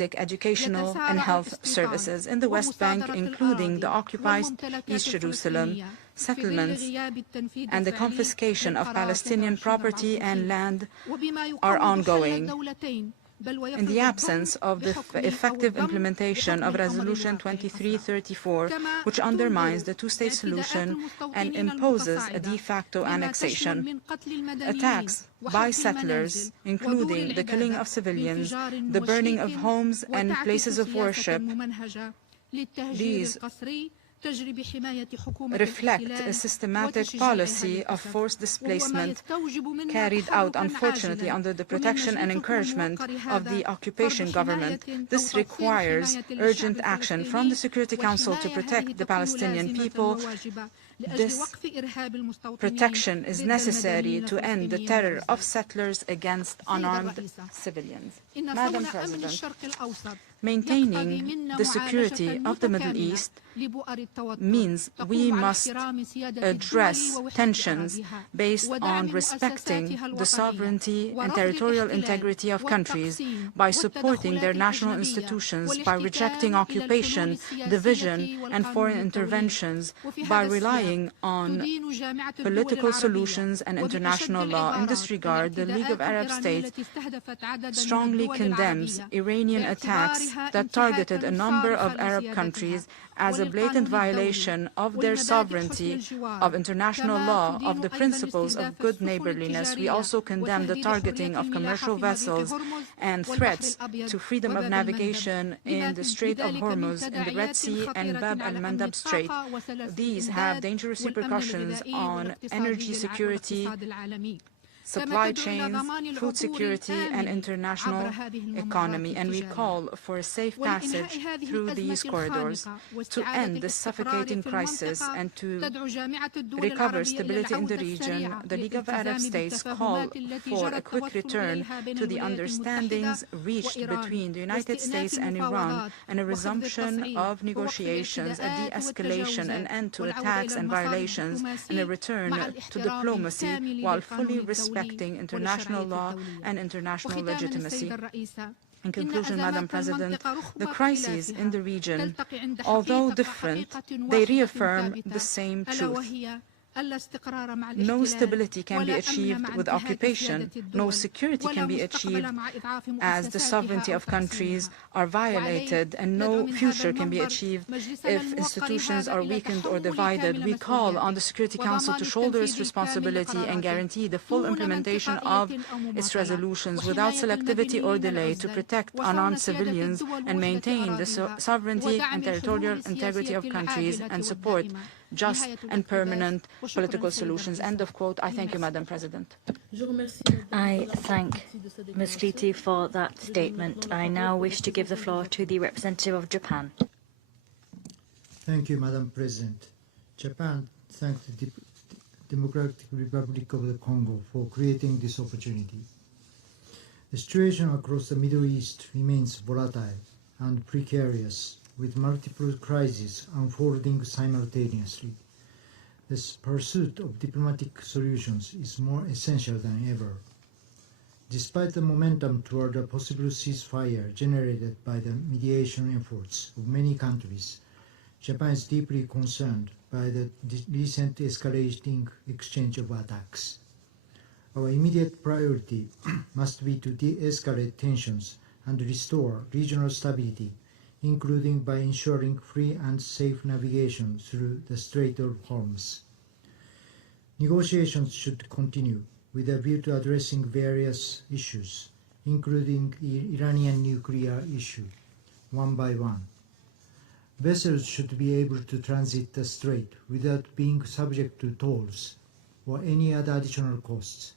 educational and health services in the West Bank, including the occupied East Jerusalem settlements and the confiscation of Palestinian property and land are ongoing. In the absence of the effective implementation of Resolution 2334, which undermines the two-state solution and imposes a de facto annexation, attacks by settlers, including the killing of civilians, the burning of homes and places of worship, these reflect a systematic policy of forced displacement carried out, unfortunately, under the protection and encouragement of the occupation government. This requires urgent action from the Security Council to protect the Palestinian people. This protection is necessary to end the terror of settlers against unarmed civilians. Madam President, maintaining the security of the Middle East means we must address tensions based on respecting the sovereignty and territorial integrity of countries by supporting their national institutions, by rejecting occupation, division, and foreign interventions, by relying on political solutions and international law. In this regard, the League of Arab States strongly condemns Iranian attacks that targeted a number of Arab countries as a blatant violation of their sovereignty, of international law, of the principles of good neighborliness. We also condemn the targeting of commercial vessels and threats to freedom of navigation in the Strait of Hormuz, in the Red Sea, and Bab al-Mandab Strait. These have dangerous repercussions on energy security, supply chains, food security, and international economy. And we call for a safe passage through these corridors to end this suffocating crisis and to recover stability in the region. The League of Arab States call for a quick return to the understandings reached between the United States and Iran and a resumption of negotiations, a de-escalation, an end to attacks and violations, and a return to diplomacy while fully respecting international law and international legitimacy. In conclusion, Madam President, the crises in the region, although different, they reaffirm the same truth. No stability can be achieved with occupation. No security can be achieved as the sovereignty of countries are violated, and no future can be achieved if institutions are weakened or divided. We call on the Security Council to shoulder its responsibility and guarantee the full implementation of its resolutions without selectivity or delay to protect unarmed civilians and maintain the sovereignty and territorial integrity of countries and support just and permanent political solutions. End of quote. I thank you, Madam President. I thank Ms. Kliti for that statement. I now wish to give the floor to the representative of Japan. Thank you, Madam President. Japan thanks the Democratic Republic of the Congo for creating this opportunity. The situation across the Middle East remains volatile and precarious, with multiple crises unfolding simultaneously. This pursuit of diplomatic solutions is more essential than ever. Despite the momentum toward a possible ceasefire generated by the mediation efforts of many countries, Japan is deeply concerned by the recent escalating exchange of attacks. Our immediate priority must be to de-escalate tensions and restore regional stability, including by ensuring free and safe navigation through the Strait of Hormuz. Negotiations should continue with a view to addressing various issues, including the Iranian nuclear issue, one by one. Vessels should be able to transit the strait without being subject to tolls or any other additional costs.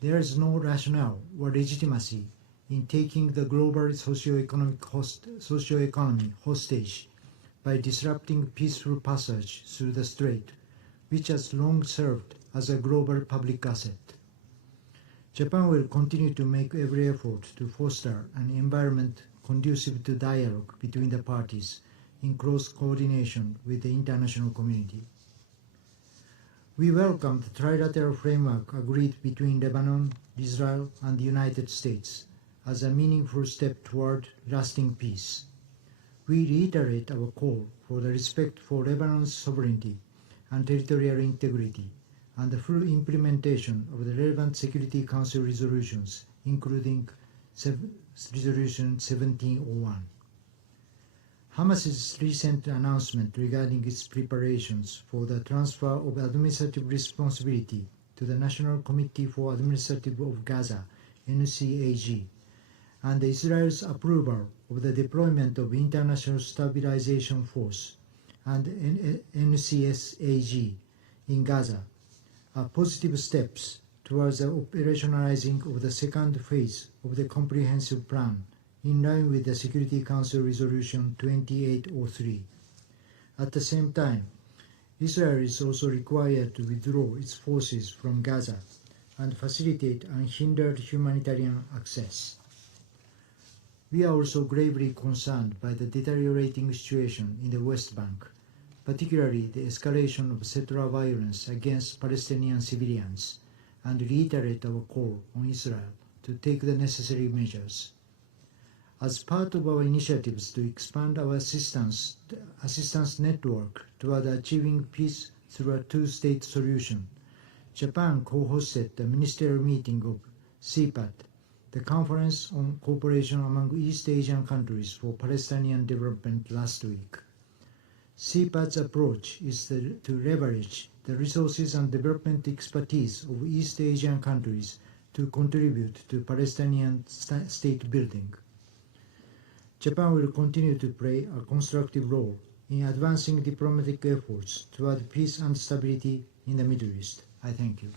There is no rationale or legitimacy in taking the global socio-economy hostage by disrupting peaceful passage through the strait, which has long served as a global public asset. Japan will continue to make every effort to foster an environment conducive to dialogue between the parties in close coordination with the international community. We welcome the trilateral framework agreed between Lebanon, Israel, and the United States, as a meaningful step toward lasting peace. We reiterate our call for the respect for Lebanon's sovereignty and territorial integrity and the full implementation of the relevant Security Council resolutions, including Resolution 1701. Hamas's recent announcement regarding its preparations for the transfer of administrative responsibility to the National Committee for Administrative of Gaza, NCAG, and Israel's approval of the deployment of International Stabilization Force and NCSAG in Gaza are positive steps towards the operationalizing of the second phase of the comprehensive plan in line with the Security Council Resolution 2803. At the same time, Israel is also required to withdraw its forces from Gaza and facilitate unhindered humanitarian access. We are also gravely concerned by the deteriorating situation in the West Bank, particularly the escalation of settler violence against Palestinian civilians, and reiterate our call on Israel to take the necessary measures. As part of our initiatives to expand our assistance network toward achieving peace through a two-state solution, Japan co-hosted the ministerial meeting of CPAT, the Conference on Cooperation among East Asian Countries for Palestinian Development, last week. CPAT's approach is to leverage the resources and development expertise of East Asian countries to contribute to Palestinian state building. Japan will continue to play a constructive role in advancing diplomatic efforts toward peace and stability in the Middle East. I thank you.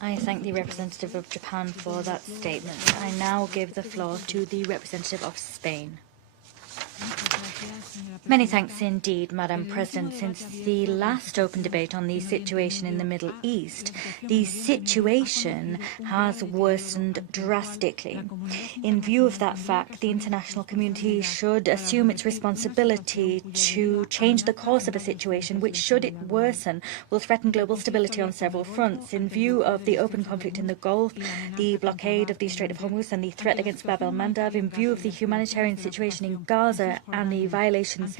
I thank the representative of Japan for that statement. I now give the floor to the representative of Spain. Many thanks indeed, Madam President. Since the last open debate on the situation in the Middle East, the situation has worsened drastically. In view of that fact, the international community should assume its responsibility to change the course of a situation which, should it worsen, will threaten global stability on several fronts. In view of the open conflict in the Gulf, the blockade of the Strait of Hormuz and the threat against Bab el-Mandab, in view of the humanitarian situation in Gaza and the violations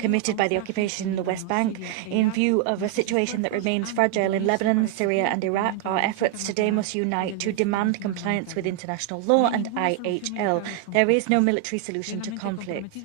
committed by the occupation in the West Bank, in view of a situation that remains fragile in Lebanon, Syria and Iraq, our efforts today must unite to demand compliance with international law and IHL. There is no military solution to conflict.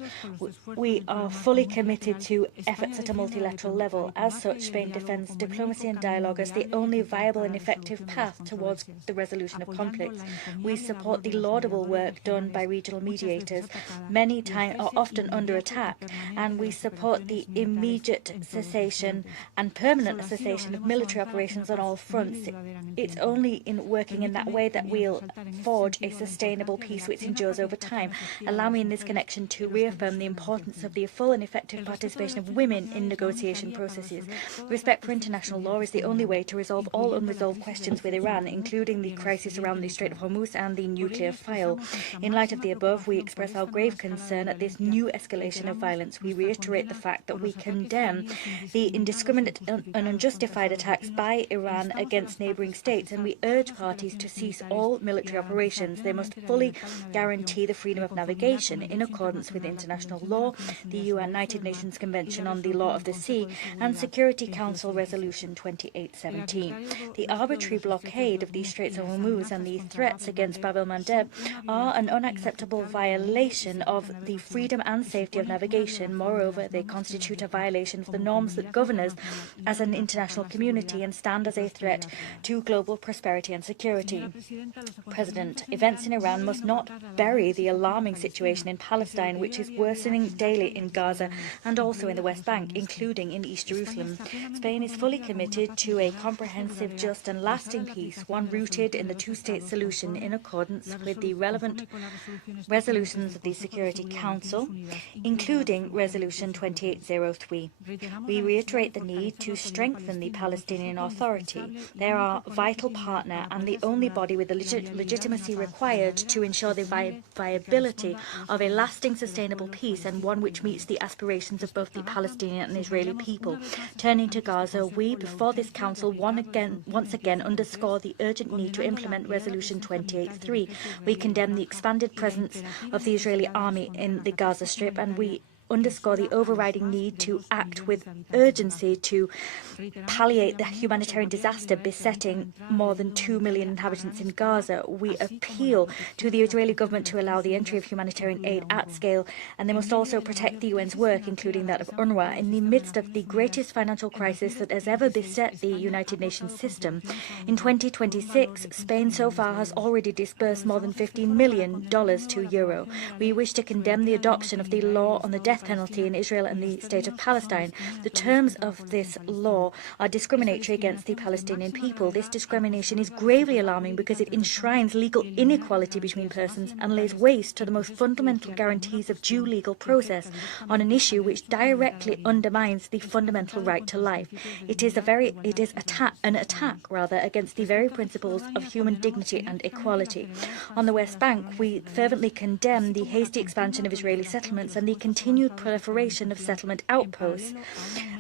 We are fully committed to efforts at a multilateral level. As such, Spain defends diplomacy and dialogue as the only viable and effective path towards the resolution of conflicts. We support the laudable work done by regional mediators, many times are often under attack, and we support the immediate cessation and permanent cessation of military operations on all fronts. It's only in working in that way that we'll forge a sustainable peace which endures over time. Allow me in this connection to reaffirm the importance of the full and effective participation of women in negotiation processes. Respect for international law is the only way to resolve all unresolved questions with Iran, including the crisis around the Strait of Hormuz and the nuclear file. In light of the above, we express our grave concern at this new escalation of violence. We reiterate the fact that we condemn the indiscriminate and unjustified attacks by Iran against neighbouring states, and we urge parties to cease all military operations. They must fully guarantee the freedom of navigation in accordance with international law, the United Nations Convention on the Law of the Sea, and Security Council Resolution 2817. The arbitrary blockade of the Straits of Hormuz and the threats against Bab el-Mandeb are an unacceptable violation of the freedom and safety of navigation. Moreover, they constitute a violation of the norms that govern us as an international community and stand as a threat to global prosperity and security. President, events in Iran must not bury the alarming situation in Palestine, which is worsening daily in Gaza and also in the West Bank, including in East Jerusalem. Spain is fully committed to a comprehensive, just and lasting peace, one rooted in the two-state solution in accordance with the relevant resolutions of the Security Council, including Resolution 2803. We reiterate the need to strengthen the Palestinian Authority. They are our vital partner and the only body with the legitimacy required to ensure the viability of a lasting, sustainable peace, and one which meets the aspirations of both the Palestinian and Israeli people. Turning to Gaza, we, before this Council, once again underscore the urgent need to implement Resolution 2803. We condemn the expanded presence of the Israeli army in the Gaza Strip, and we underscore the overriding need to act with urgency to palliate the humanitarian disaster besetting more than 2 million inhabitants in Gaza. We appeal to the Israeli government to allow the entry of humanitarian aid at scale, and they must also protect the UN's work, including that of UNRWA, in the midst of the greatest financial crisis that has ever beset the United Nations system. In 2026, Spain so far has already disbursed more than $15 million to Euro. We wish to condemn the adoption of the law on the death penalty in Israel and the State of Palestine. The terms of this law are discriminatory against the Palestinian people. This discrimination is gravely alarming because it enshrines legal inequality between persons and lays waste to the most fundamental guarantees of due legal process on an issue which directly undermines the fundamental right to life. It is an attack against the very principles of human dignity and equality. On the West Bank, we fervently condemn the hasty expansion of Israeli settlements and the continued proliferation of settlement outposts.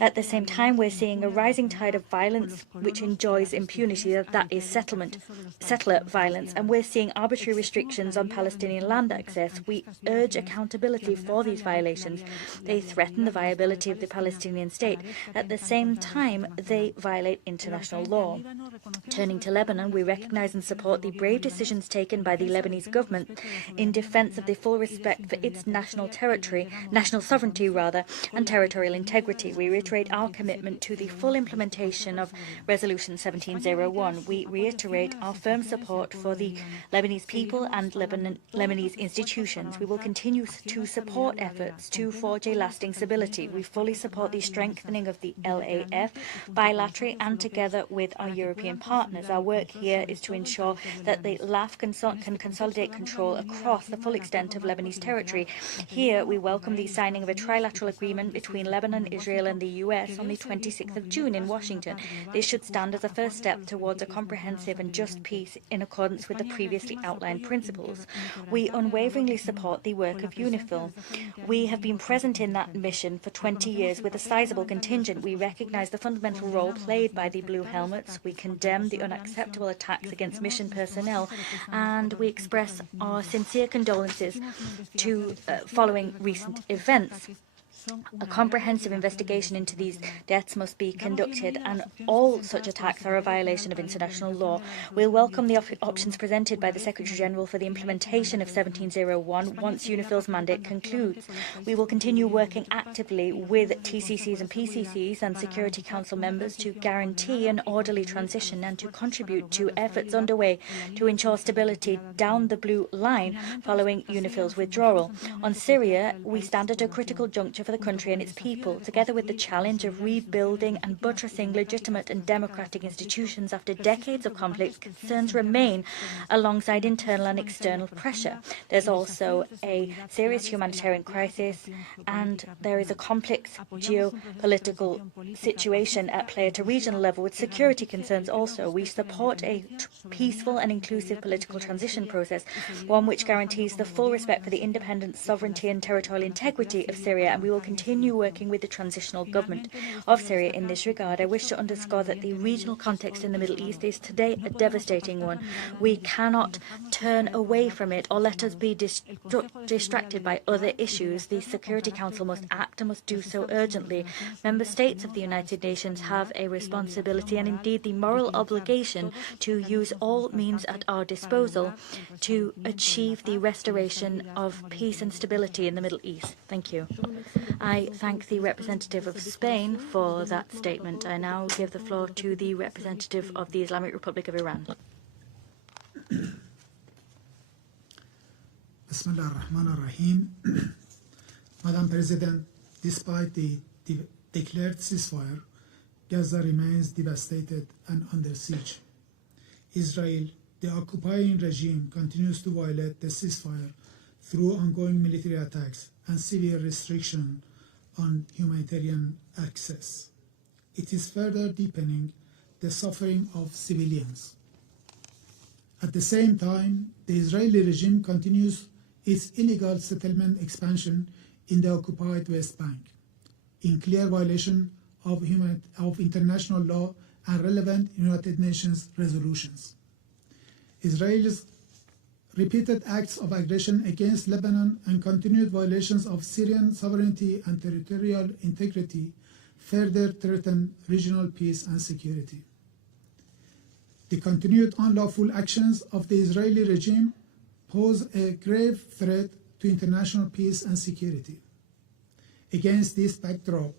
At the same time, we're seeing a rising tide of violence which enjoys impunity, that is settler violence, and we're seeing arbitrary restrictions on Palestinian land access. We urge accountability for these violations. They threaten the viability of the Palestinian state. At the same time, they violate international law. Turning to Lebanon, we recognize and support the brave decisions taken by the Lebanese government in defense of the full respect for its national sovereignty and territorial integrity. We reiterate our commitment to the full implementation of Resolution 1701. We reiterate our firm support for the Lebanese people and Lebanese institutions. We will continue to support efforts to forge a lasting stability. We fully support the strengthening of the LAF bilaterally and together with our European partners. Our work here is to ensure that the LAF can consolidate control across the full extent of Lebanese territory. Here, we welcome the signing of a trilateral agreement between Lebanon, Israel, and the US on the 26th of June in Washington. This should stand as a first step towards a comprehensive and just peace in accordance with the previously outlined principles. We unwaveringly support the work of UNIFIL. We have been present in that mission for 20 years with a sizable contingent. We recognize the fundamental role played by the Blue Helmets. We condemn the unacceptable attacks against mission personnel, and we express our sincere condolences following recent events. A comprehensive investigation into these deaths must be conducted, and all such attacks are a violation of international law. We'll welcome the options presented by the Secretary-General for the implementation of 1701 once UNIFIL's mandate concludes. We will continue working actively with TCCs and PCCs and Security Council members to guarantee an orderly transition and to contribute to efforts underway to ensure stability down the blue line following UNIFIL's withdrawal. On Syria, we stand at a critical juncture for the country and its people, together with the challenge of rebuilding and buttressing legitimate and democratic institutions after decades of conflict. Concerns remain alongside internal and external pressure. There's also a serious humanitarian crisis, and there is a complex geopolitical situation at play at a regional level with security concerns also. We support a peaceful and inclusive political transition process, one which guarantees the full respect for the independence, sovereignty and territorial integrity of Syria, and we will continue working with the transitional government of Syria in this regard. I wish to underscore that the regional context in the Middle East is today a devastating one. We cannot turn away from it or let us be distracted by other issues. The Security Council must act and must do so urgently. Member states of the United Nations have a responsibility and indeed the moral obligation to use all means at our disposal to achieve the restoration of peace and stability in the Middle East. Thank you. I thank the representative of Spain for that statement. I now give the floor to the representative of the Islamic Republic of Iran. Bismillah ar-Rahman ar-Rahim. Madam President, despite the declared ceasefire, Gaza remains devastated and under siege. Israel, the occupying regime, continues to violate the ceasefire through ongoing military attacks and severe restriction on humanitarian access. It is further deepening the suffering of civilians. At the same time, the Israeli regime continues its illegal settlement expansion in the occupied West Bank, in clear violation of international law and relevant United Nations resolutions. Israel's repeated acts of aggression against Lebanon and continued violations of Syrian sovereignty and territorial integrity further threaten regional peace and security. The continued unlawful actions of the Israeli regime pose a grave threat to international peace and security. Against this backdrop,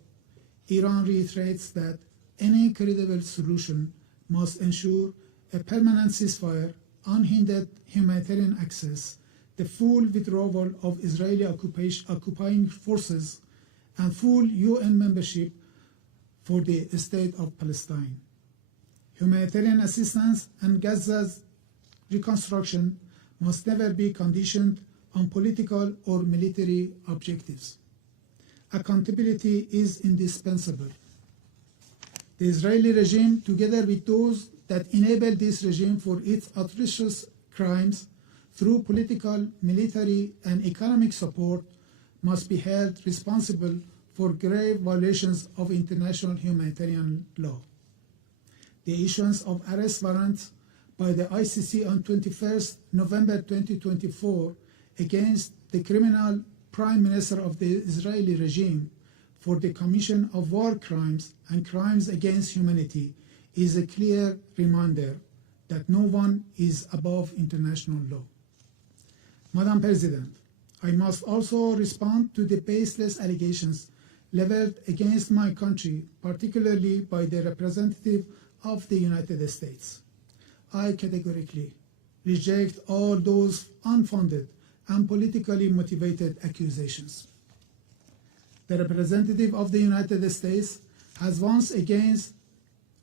Iran reiterates that any credible solution must ensure a permanent ceasefire, unhindered humanitarian access, the full withdrawal of Israeli occupying forces, and full UN membership for the State of Palestine. Humanitarian assistance and Gaza's reconstruction must never be conditioned on political or military objectives. Accountability is indispensable. The Israeli regime, together with those that enable this regime for its atrocious crimes through political, military, and economic support, must be held responsible for grave violations of international humanitarian law. The issuance of arrest warrants by the ICC on 21st November 2024 against the criminal Prime Minister of the Israeli regime for the commission of war crimes and crimes against humanity is a clear reminder that no one is above international law. Madam President, I must also respond to the baseless allegations leveled against my country, particularly by the representative of the United States. I categorically reject all those unfounded and politically motivated accusations. The representative of the United States has once again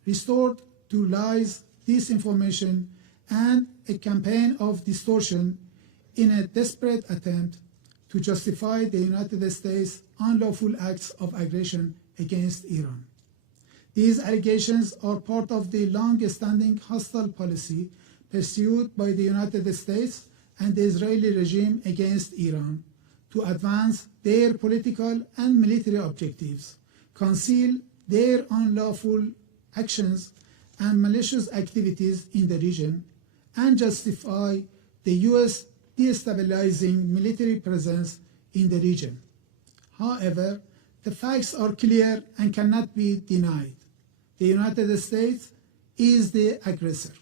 resorted to lies, disinformation, and a campaign of distortion in a desperate attempt to justify the United States' unlawful acts of aggression against Iran. These allegations are part of the long-standing hostile policy pursued by the United States and the Israeli regime against Iran to advance their political and military objectives, conceal their unlawful actions and malicious activities in the region, and justify the U.S. destabilizing military presence in the region. However, the facts are clear and cannot be denied. The United States is the aggressor.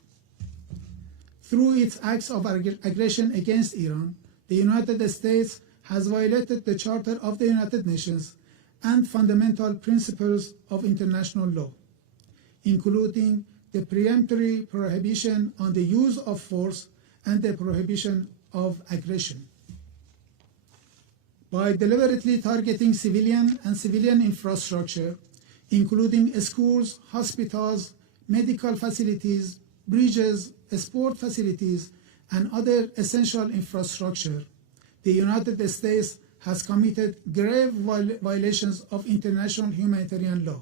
Through its acts of aggression against Iran, the United States has violated the Charter of the United Nations and fundamental principles of international law, including the peremptory prohibition on the use of force and the prohibition of aggression. By deliberately targeting civilian and civilian infrastructure, including schools, hospitals, medical facilities, bridges, sport facilities, and other essential infrastructure, the United States has committed grave violations of international humanitarian law,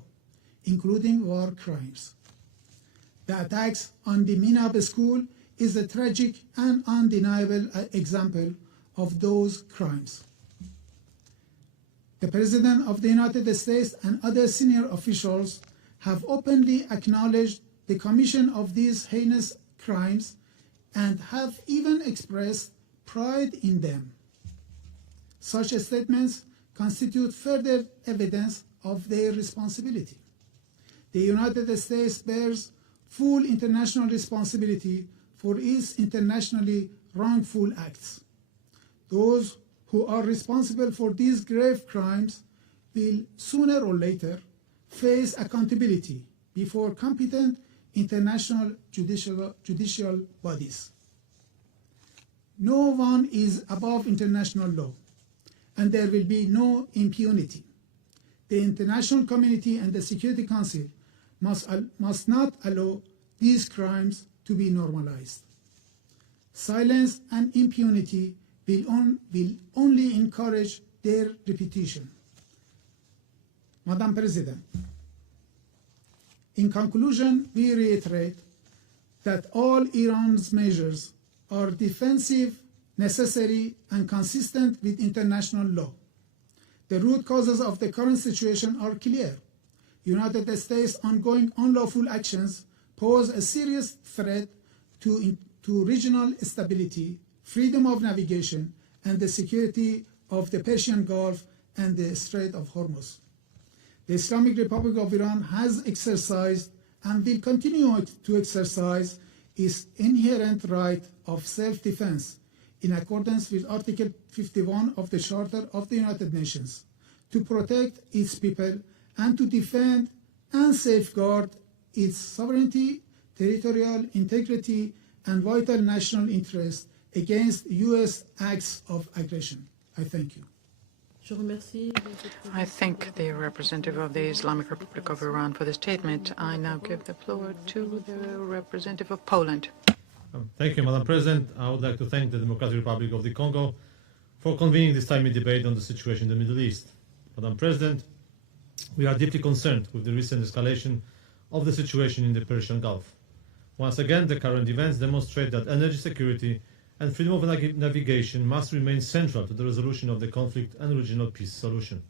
including war crimes. The attacks on the Minab school is a tragic and undeniable example of those crimes. The President of the United States and other senior officials have openly acknowledged the commission of these heinous crimes and have even expressed pride in them. Such statements constitute further evidence of their responsibility. The United States bears full international responsibility for its internationally wrongful acts. Those who are responsible for these grave crimes will sooner or later face accountability before competent international judicial bodies. No one is above international law, and there will be no impunity. The international community and the Security Council must not allow these crimes to be normalized. Silence and impunity will only encourage their reputation. Madam President, in conclusion, we reiterate that all Iran's measures are defensive, necessary, and consistent with international law. The root causes of the current situation are clear. United States' ongoing unlawful actions pose a serious threat to regional stability, freedom of navigation, and the security of the Persian Gulf and the Strait of Hormuz. The Islamic Republic of Iran has exercised and will continue to exercise its inherent right of self-defense in accordance with Article 51 of the Charter of the United Nations to protect its people and to defend and safeguard its sovereignty, territorial integrity, and vital national interests against U.S. acts of aggression. I thank you. I thank the representative of the Islamic Republic of Iran for the statement. I now give the floor to the representative of Poland. Thank you, Madam President. I would like to thank the Democratic Republic of the Congo for convening this timely debate on the situation in the Middle East. Madam President, we are deeply concerned with the recent escalation of the situation in the Persian Gulf. Once again, the current events demonstrate that energy security and freedom of navigation must remain central to the resolution of the conflict and regional peace solution.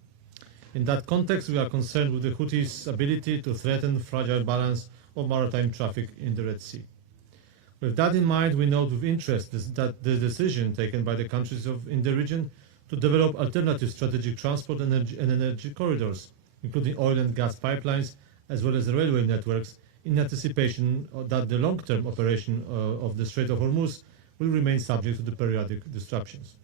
In that context, we are concerned with the Houthis' ability to threaten fragile balance of maritime traffic in the Red Sea. With that in mind, we note with interest that the decision taken by the countries in the region to develop alternative strategic transport and energy corridors, including oil and gas pipelines, as well as the railway networks, in anticipation that the long-term operation of the Strait of Hormuz will remain subject to the periodic disruptions.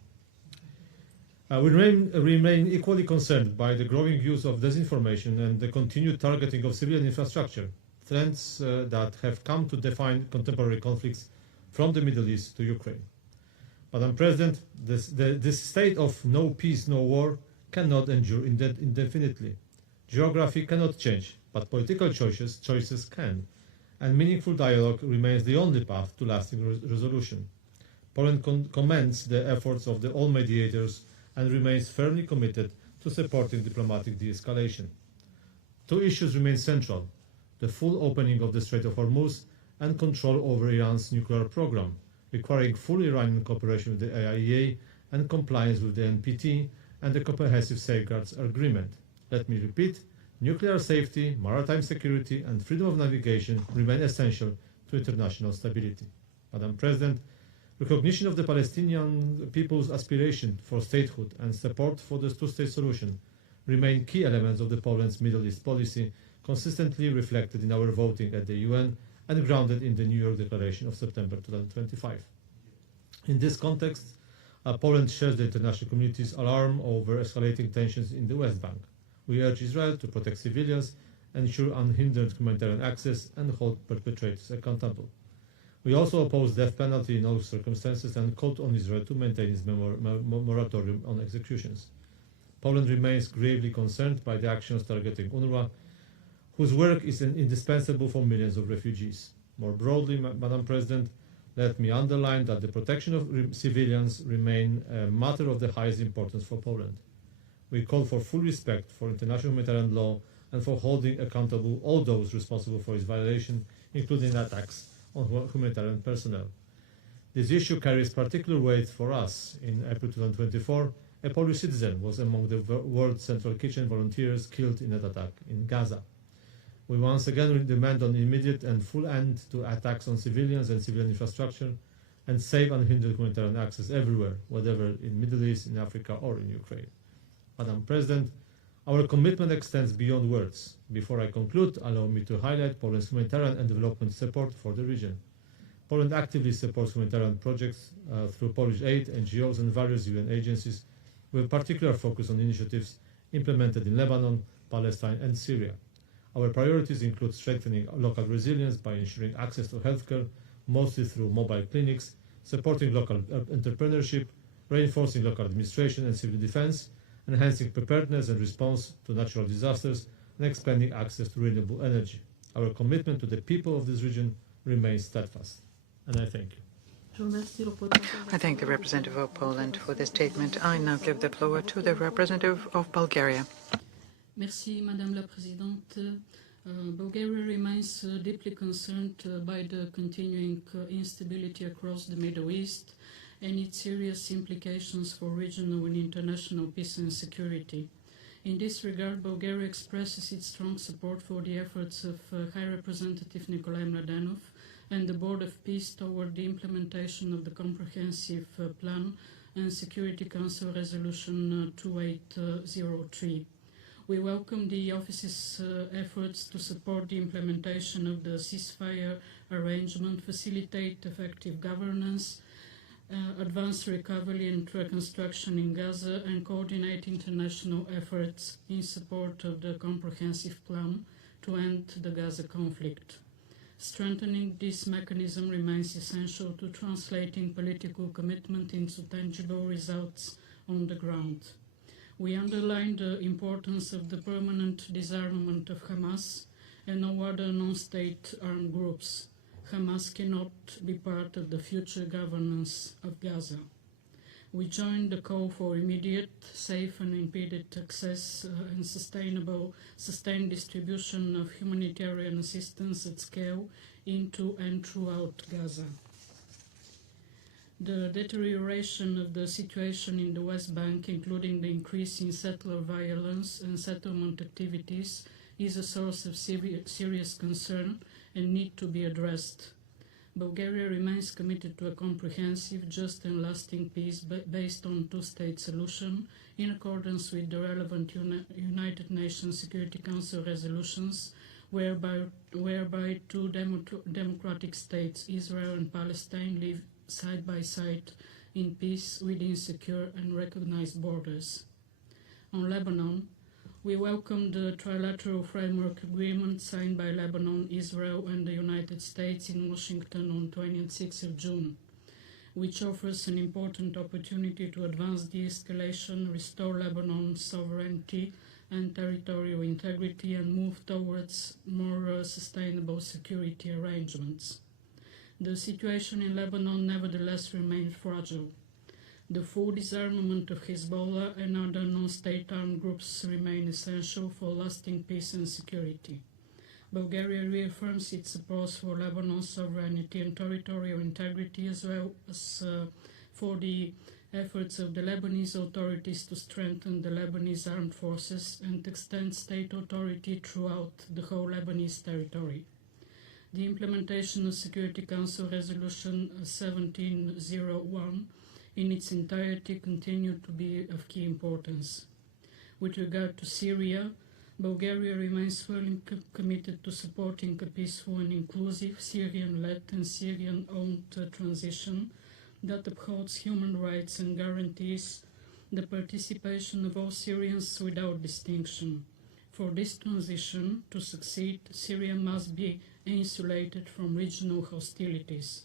We remain equally concerned by the growing use of disinformation and the continued targeting of civilian infrastructure, trends that have come to define contemporary conflicts from the Middle East to Ukraine. Madam President, this state of no peace, no war cannot endure indefinitely. Geography cannot change, but political choices can, and meaningful dialogue remains the only path to lasting resolution. Poland commends the efforts of all mediators and remains firmly committed to supporting diplomatic de-escalation. Two issues remain central: the full opening of the Strait of Hormuz and control over Iran's nuclear program, requiring full Iranian cooperation with the IAEA and compliance with the NPT and the Comprehensive Safeguards Agreement. Let me repeat, nuclear safety, maritime security, and freedom of navigation remain essential to international stability. Madam President, recognition of the Palestinian people's aspiration for statehood and support for the two-state solution remain key elements of Poland's Middle East policy, consistently reflected in our voting at the UN and grounded in the New York Declaration of September 2025. In this context, Poland shares the international community's alarm over escalating tensions in the West Bank. We urge Israel to protect civilians, ensure unhindered humanitarian access, and hold perpetrators accountable. We also oppose death penalty in all circumstances and called on Israel to maintain its moratorium on executions. Poland remains gravely concerned by the actions targeting UNRWA, whose work is indispensable for millions of refugees. More broadly, Madam President, let me underline that the protection of civilians remains a matter of the highest importance for Poland. We call for full respect for international humanitarian law and for holding accountable all those responsible for its violation, including attacks on humanitarian personnel. This issue carries particular weight for us. In April 2024, a Polish citizen was among the World Central Kitchen volunteers killed in an attack in Gaza. We once again demand an immediate and full end to attacks on civilians and civilian infrastructure and safe and unhindered humanitarian access everywhere, whether in the Middle East, in Africa, or in Ukraine. Madam President, our commitment extends beyond words. Before I conclude, allow me to highlight Poland's humanitarian and development support for the region. Poland actively supports humanitarian projects through Polish aid, NGOs, and various UN agencies, with particular focus on initiatives implemented in Lebanon, Palestine, and Syria. Our priorities include strengthening local resilience by ensuring access to healthcare, mostly through mobile clinics, supporting local entrepreneurship, reinforcing local administration and civil defense, enhancing preparedness and response to natural disasters, and expanding access to renewable energy. Our commitment to the people of this region remains steadfast. And I thank you. I thank the representative of Poland for this statement. I now give the floor to the representative of Bulgaria. Merci, Madame la Présidente. Bulgaria remains deeply concerned by the continuing instability across the Middle East and its serious implications for regional and international peace and security. In this regard, Bulgaria expresses its strong support for the efforts of High Representative Nikolai Mladenov and the Board of Peace toward the implementation of the Comprehensive Plan and Security Council Resolution 2803. We welcome the Office's efforts to support the implementation of the ceasefire arrangement, facilitate effective governance, advance recovery and reconstruction in Gaza, and coordinate international efforts in support of the comprehensive plan to end the Gaza conflict. Strengthening this mechanism remains essential to translating political commitment into tangible results on the ground. We underline the importance of the permanent disarmament of Hamas and all other non-state armed groups. Hamas cannot be part of the future governance of Gaza. We join the call for immediate, safe and unimpeded access and sustained distribution of humanitarian assistance at scale into and throughout Gaza. The deterioration of the situation in the West Bank, including the increase in settler violence and settlement activities, is a source of serious concern and need to be addressed. Bulgaria remains committed to a comprehensive, just and lasting peace based on two-state solution in accordance with the relevant United Nations Security Council resolutions, whereby two democratic states, Israel and Palestine, live side by side in peace within secure and recognized borders. On Lebanon, we welcome the trilateral framework agreement signed by Lebanon, Israel and the United States in Washington on 26th of June, which offers an important opportunity to advance de-escalation, restore Lebanon's sovereignty and territorial integrity, and move towards more sustainable security arrangements. The situation in Lebanon nevertheless remains fragile. The full disarmament of Hezbollah and other non-state armed groups remain essential for lasting peace and security. Bulgaria reaffirms its support for Lebanon's sovereignty and territorial integrity, as well as for the efforts of the Lebanese authorities to strengthen the Lebanese armed forces and extend state authority throughout the whole Lebanese territory. The implementation of Security Council Resolution 1701 in its entirety continued to be of key importance. With regard to Syria, Bulgaria remains firmly committed to supporting a peaceful and inclusive Syrian-led and Syrian-owned transition that upholds human rights and guarantees the participation of all Syrians without distinction. For this transition to succeed, Syria must be insulated from regional hostilities.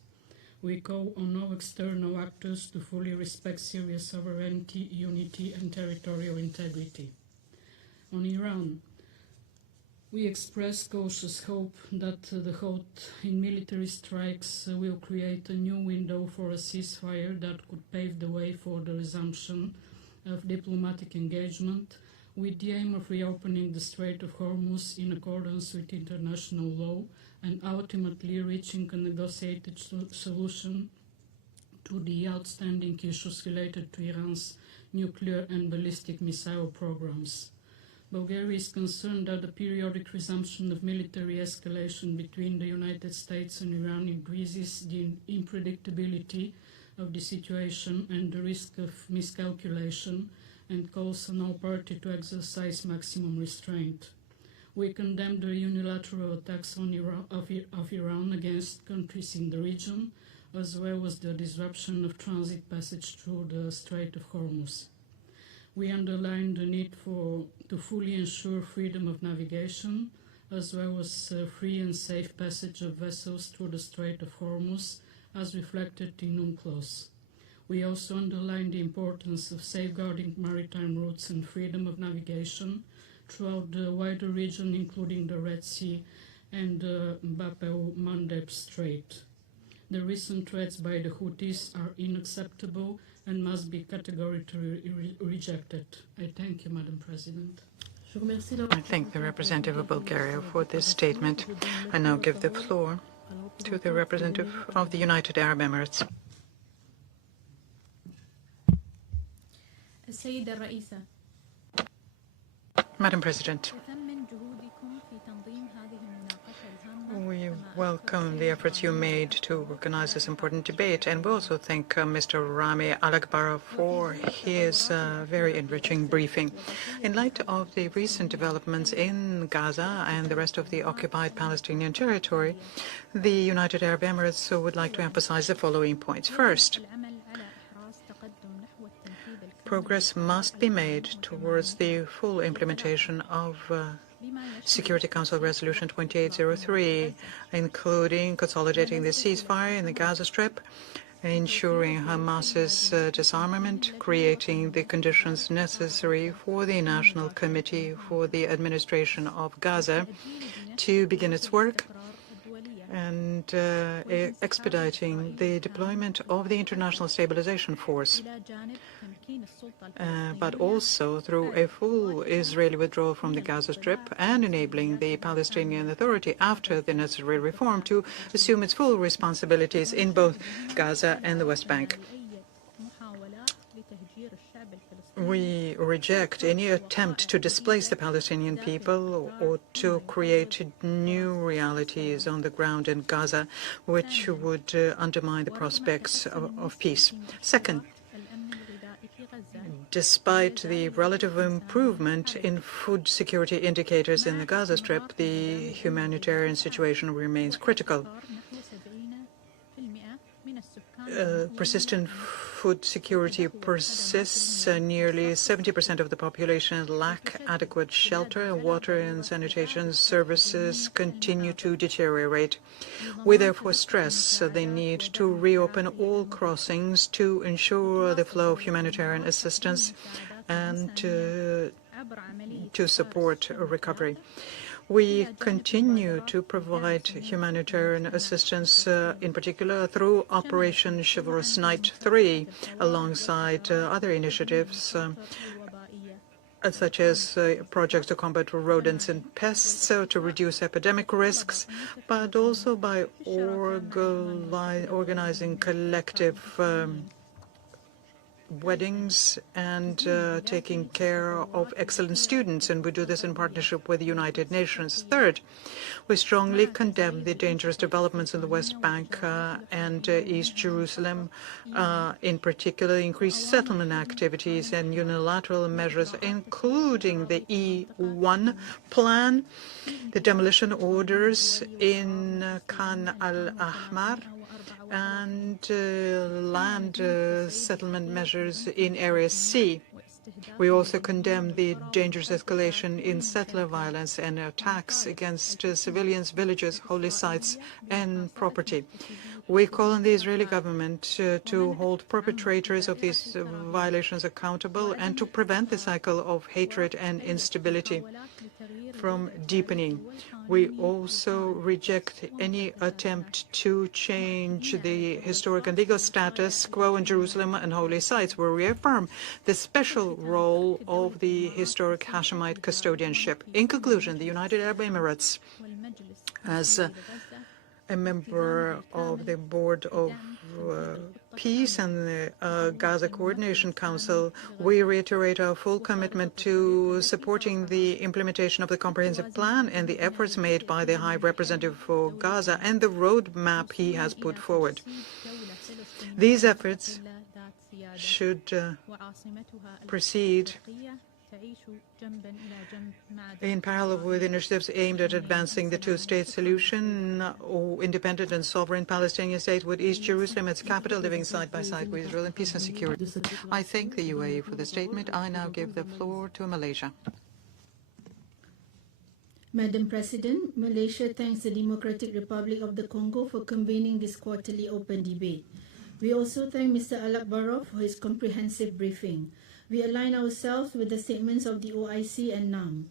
We call on all external actors to fully respect Syria's sovereignty, unity and territorial integrity. On Iran, we express cautious hope that the halt in military strikes will create a new window for a ceasefire that could pave the way for the resumption of diplomatic engagement, with the aim of reopening the Strait of Hormuz in accordance with international law and ultimately reaching a negotiated solution to the outstanding issues related to Iran's nuclear and ballistic missile programs. Bulgaria is concerned that the periodic resumption of military escalation between the United States and Iran increases the unpredictability of the situation and the risk of miscalculation, and calls on all parties to exercise maximum restraint. We condemn the unilateral attacks on Iran against countries in the region, as well as the disruption of transit passage through the Strait of Hormuz. We underline the need to fully ensure freedom of navigation, as well as free and safe passage of vessels through the Strait of Hormuz, as reflected in UNCLOS. We also underline the importance of safeguarding maritime routes and freedom of navigation throughout the wider region, including the Red Sea and Bab el-Mandeb Strait. The recent threats by the Houthis are unacceptable and must be categorically rejected. I thank you, Madam President. I thank the representative of Bulgaria for this statement. I now give the floor to the representative of the United Arab Emirates. Madam President, we welcome the efforts you made to organize this important debate, and we also thank Mr. Rami Al-Akbar for his very enriching briefing. In light of the recent developments in Gaza and the rest of the occupied Palestinian territory, the United Arab Emirates would like to emphasize the following points. First, progress must be made towards the full implementation of Security Council Resolution 2803, including consolidating the ceasefire in the Gaza Strip, ensuring Hamas's disarmament, creating the conditions necessary for the National Committee for the Administration of Gaza to begin its work, and expediting the deployment of the International Stabilization Force, but also through a full Israeli withdrawal from the Gaza Strip and enabling the Palestinian Authority, after the necessary reform, to assume its full responsibilities in both Gaza and the West Bank. We reject any attempt to displace the Palestinian people or to create new realities on the ground in Gaza, which would undermine the prospects of peace. Second, despite the relative improvement in food security indicators in the Gaza Strip, the humanitarian situation remains critical. Persistent food security persists. Nearly 70% of the population lack adequate shelter, and water and sanitation services continue to deteriorate. We therefore stress the need to reopen all crossings to ensure the flow of humanitarian assistance and to support recovery. We continue to provide humanitarian assistance, in particular through Operation Chivalrous Night 3, alongside other initiatives such as projects to combat rodents and pests, to reduce epidemic risks, but also by organizing collective weddings and taking care of excellent students, and we do this in partnership with the United Nations. Third, we strongly condemn the dangerous developments in the West Bank and East Jerusalem, in particular increased settlement activities and unilateral measures, including the E1 plan, the demolition orders in Khan al-Ahmar, and land settlement measures in Area C. We also condemn the dangerous escalation in settler violence and attacks against civilians, villages, holy sites, and property. We call on the Israeli government to hold perpetrators of these violations accountable and to prevent the cycle of hatred and instability from deepening. We also reject any attempt to change the historic and legal status quo in Jerusalem and holy sites, where we affirm the special role of the historic Hashemite custodianship. In conclusion, the United Arab Emirates, as a member of the Board of Peace and the Gaza Coordination Council, we reiterate our full commitment to supporting the implementation of the comprehensive plan and the efforts made by the High Representative for Gaza and the roadmap he has put forward. These efforts should proceed in parallel with initiatives aimed at advancing the two-state solution, or independent and sovereign Palestinian state with East Jerusalem, its capital, living side by side with Israel in peace and security. I thank the UAE for the statement. I now give the floor to Malaysia. Madam President, Malaysia thanks the Democratic Republic of the Congo for convening this quarterly open debate. We also thank Mr. Al-Akbarov for his comprehensive briefing. We align ourselves with the statements of the OIC and NAM.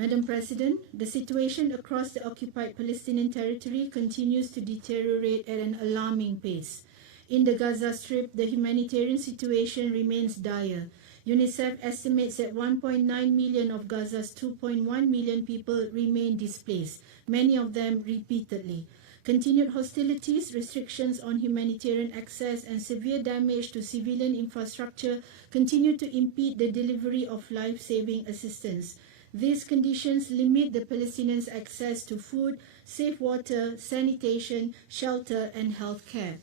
Madam President, the situation across the occupied Palestinian territory continues to deteriorate at an alarming pace. In the Gaza Strip, the humanitarian situation remains dire. UNICEF estimates that 1.9 million of Gaza's 2.1 million people remain displaced, many of them repeatedly. Continued hostilities, restrictions on humanitarian access, and severe damage to civilian infrastructure continue to impede the delivery of life-saving assistance. These conditions limit the Palestinians' access to food, safe water, sanitation, shelter, and health care.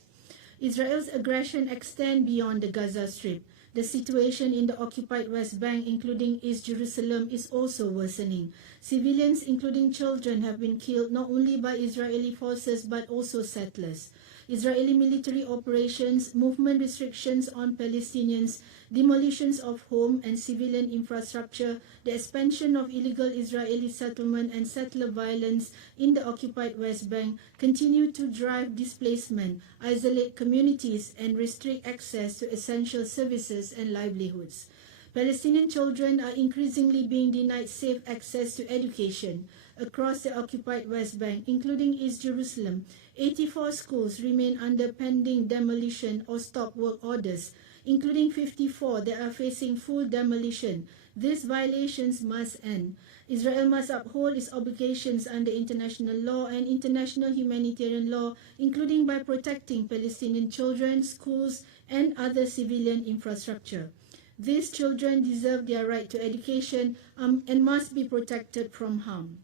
Israel's aggression extends beyond the Gaza Strip. The situation in the occupied West Bank, including East Jerusalem, is also worsening. Civilians, including children, have been killed not only by Israeli forces but also settlers. Israeli military operations, movement restrictions on Palestinians, demolitions of home and civilian infrastructure, the expansion of illegal Israeli settlement and settler violence in the occupied West Bank continue to drive displacement, isolate communities, and restrict access to essential services and livelihoods. Palestinian children are increasingly being denied safe access to education. Across the occupied West Bank, including East Jerusalem, 84 schools remain under pending demolition or stop work orders, including 54 that are facing full demolition. These violations must end. Israel must uphold its obligations under international law and international humanitarian law, including by protecting Palestinian children, schools, and other civilian infrastructure. These children deserve their right to education and must be protected from harm.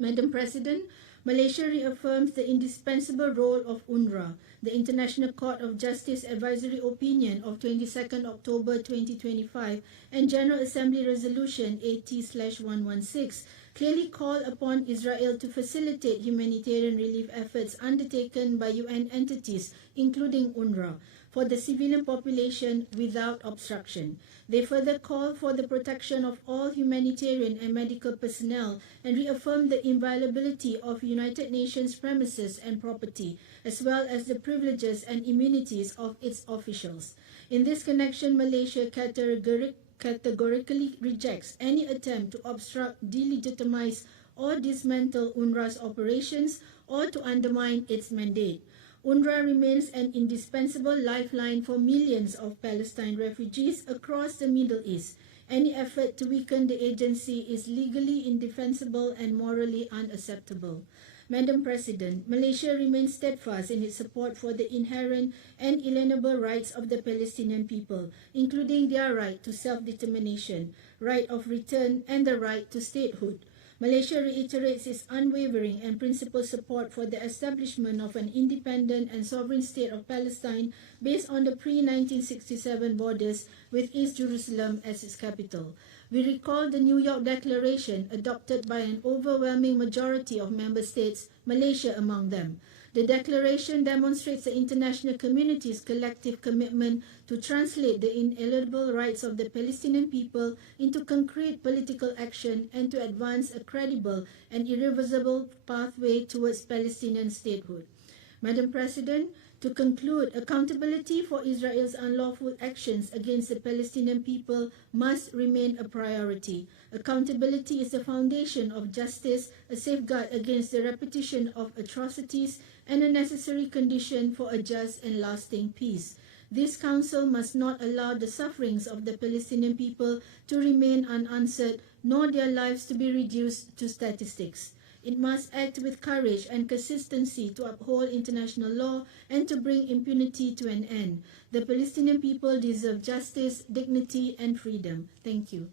Madam President, Malaysia reaffirms the indispensable role of UNRWA. The International Court of Justice Advisory Opinion of 22nd October 2025 and General Assembly Resolution 80/116 clearly call upon Israel to facilitate humanitarian relief efforts undertaken by UN entities, including UNRWA, for the civilian population without obstruction. They further call for the protection of all humanitarian and medical personnel and reaffirm the inviolability of United Nations premises and property, as well as the privileges and immunities of its officials. In this connection, Malaysia categorically rejects any attempt to obstruct, delegitimize, or dismantle UNRWA's operations or to undermine its mandate. UNRWA remains an indispensable lifeline for millions of Palestine refugees across the Middle East. Any effort to weaken the agency is legally indefensible and morally unacceptable. Madam President, Malaysia remains steadfast in its support for the inherent and inalienable rights of the Palestinian people, including their right to self-determination, right of return, and the right to statehood. Malaysia reiterates its unwavering and principled support for the establishment of an independent and sovereign state of Palestine based on the pre-1967 borders with East Jerusalem as its capital. We recall the New York Declaration adopted by an overwhelming majority of member states, Malaysia among them. The declaration demonstrates the international community's collective commitment to translate the inalienable rights of the Palestinian people into concrete political action and to advance a credible and irreversible pathway towards Palestinian statehood. Madam President, to conclude, accountability for Israel's unlawful actions against the Palestinian people must remain a priority. Accountability is the foundation of justice, a safeguard against the repetition of atrocities, and a necessary condition for a just and lasting peace. This Council must not allow the sufferings of the Palestinian people to remain unanswered, nor their lives to be reduced to statistics. It must act with courage and consistency to uphold international law and to bring impunity to an end. The Palestinian people deserve justice, dignity, and freedom. Thank you.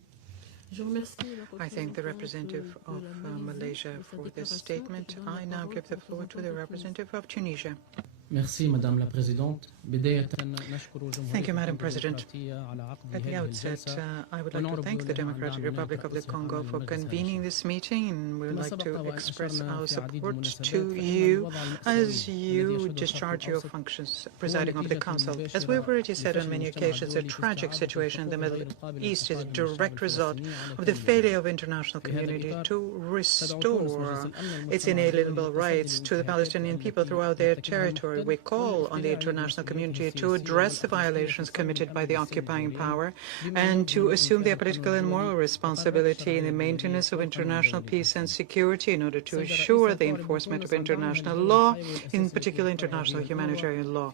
I thank the representative of Malaysia for this statement. I now give the floor to the representative of Tunisia. Merci, Madame la Présidente. Thank you, Madam President. At the outset, I would like to thank the Democratic Republic of the Congo for convening this meeting, and we would like to express our support to you as you discharge your functions presiding over the Council. As we've already said on many occasions, the tragic situation in the Middle East is a direct result of the failure of the international community to restore its inalienable rights to the Palestinian people throughout their territory. territory. We call on the international community to address the violations committed by the occupying power and to assume their political and moral responsibility in the maintenance of international peace and security in order to assure the enforcement of international law, in particular international humanitarian law.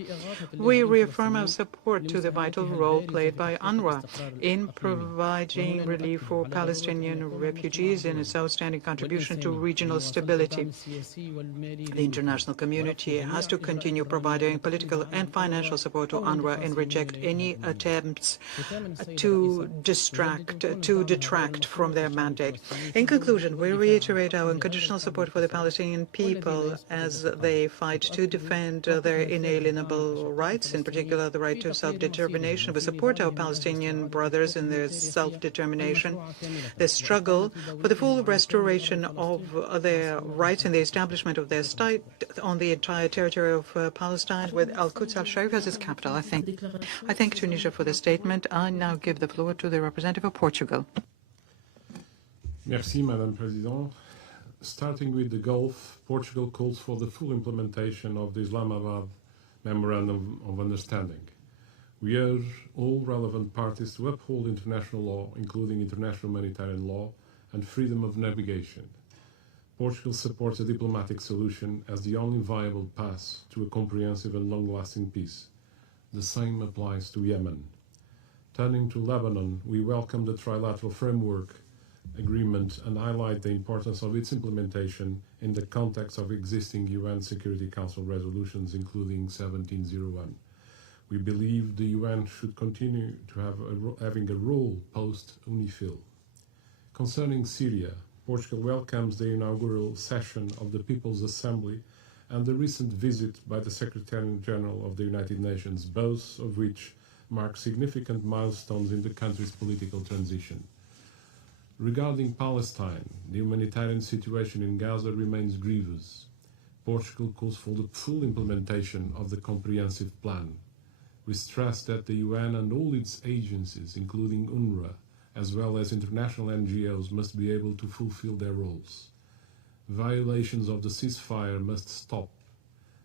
We reaffirm our support to the vital role played by UNRWA in providing relief for Palestinian refugees and its outstanding contribution to regional stability. The international community has to continue providing political and financial support to UNRWA and reject any attempts to detract from their mandate. In conclusion, we reiterate our unconditional support for the Palestinian people as they fight to defend their inalienable rights, in particular the right to self-determination. We support our Palestinian brothers in their self-determination, their struggle for the full restoration of their rights and the establishment of their state on the entire territory of Palestine, with Al-Quds al-Sharif as its capital. I thank Tunisia for the statement. I now give the floor to the representative of Portugal. Merci, Madame President. Starting with the Gulf, Portugal calls for the full implementation of the Islamabad Memorandum of Understanding. We urge all relevant parties to uphold international law, including international humanitarian law and freedom of navigation. Portugal supports a diplomatic solution as the only viable path to a comprehensive and long-lasting peace. The same applies to Yemen. Turning to Lebanon, we welcome the trilateral framework agreement and highlight the importance of its implementation in the context of existing UN Security Council resolutions, including 1701. We believe the UN should continue to having a role post-UNIFIL. Concerning Syria, Portugal welcomes the inaugural session of the People's Assembly and the recent visit by the Secretary General of the United Nations, both of which mark significant milestones in the country's political transition. Regarding Palestine, the humanitarian situation in Gaza remains grievous. Portugal calls for the full implementation of the comprehensive plan. We stress that the UN and all its agencies, including UNRWA, as well as international NGOs, must be able to fulfill their roles. Violations of the ceasefire must stop.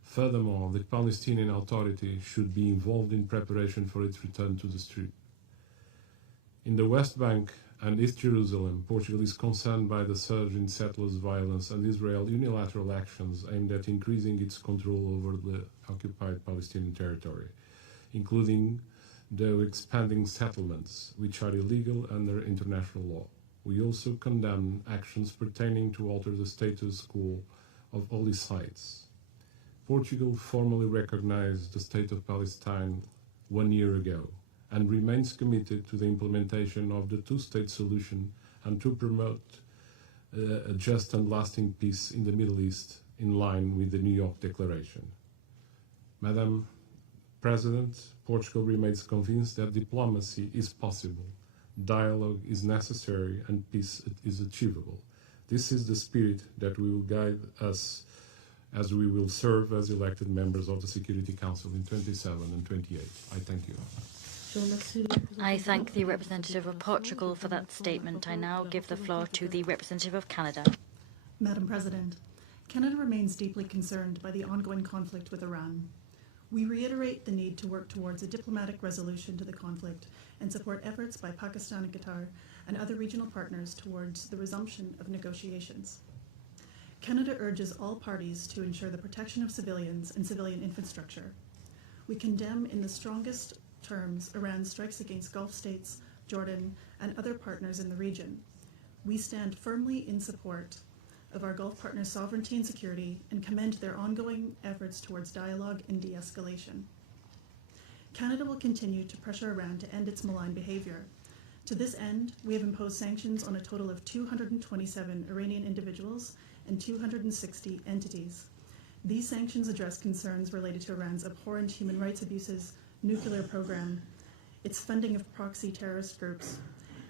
Furthermore, the Palestinian Authority should be involved in preparation for its return to the Strip. In the West Bank and East Jerusalem, Portugal is concerned by the surge in settlers' violence and Israel's unilateral actions aimed at increasing its control over the occupied Palestinian territory, including the expanding settlements, which are illegal under international law. We also condemn actions pertaining to alter the status quo of holy sites. Portugal formally recognized the State of Palestine 1 year ago and remains committed to the implementation of the two-state solution and to promote a just and lasting peace in the Middle East in line with the New York Declaration. Madam President, Portugal remains convinced that diplomacy is possible, dialogue is necessary, and peace is achievable. This is the spirit that will guide us as we will serve as elected members of the Security Council in 27 and 28. I thank you. I thank the representative of Portugal for that statement. I now give the floor to the representative of Canada. Madam President, Canada remains deeply concerned by the ongoing conflict with Iran. We reiterate the need to work towards a diplomatic resolution to the conflict and support efforts by Pakistan and Qatar and other regional partners towards the resumption of negotiations. Canada urges all parties to ensure the protection of civilians and civilian infrastructure. We condemn in the strongest terms Iran's strikes against Gulf states, Jordan, and other partners in the region. We stand firmly in support of our Gulf partners' sovereignty and security and commend their ongoing efforts towards dialogue and de-escalation. Canada will continue to pressure Iran to end its malign behavior. To this end, we have imposed sanctions on a total of 227 Iranian individuals and 260 entities. These sanctions address concerns related to Iran's abhorrent human rights abuses, nuclear program, its funding of proxy terrorist groups,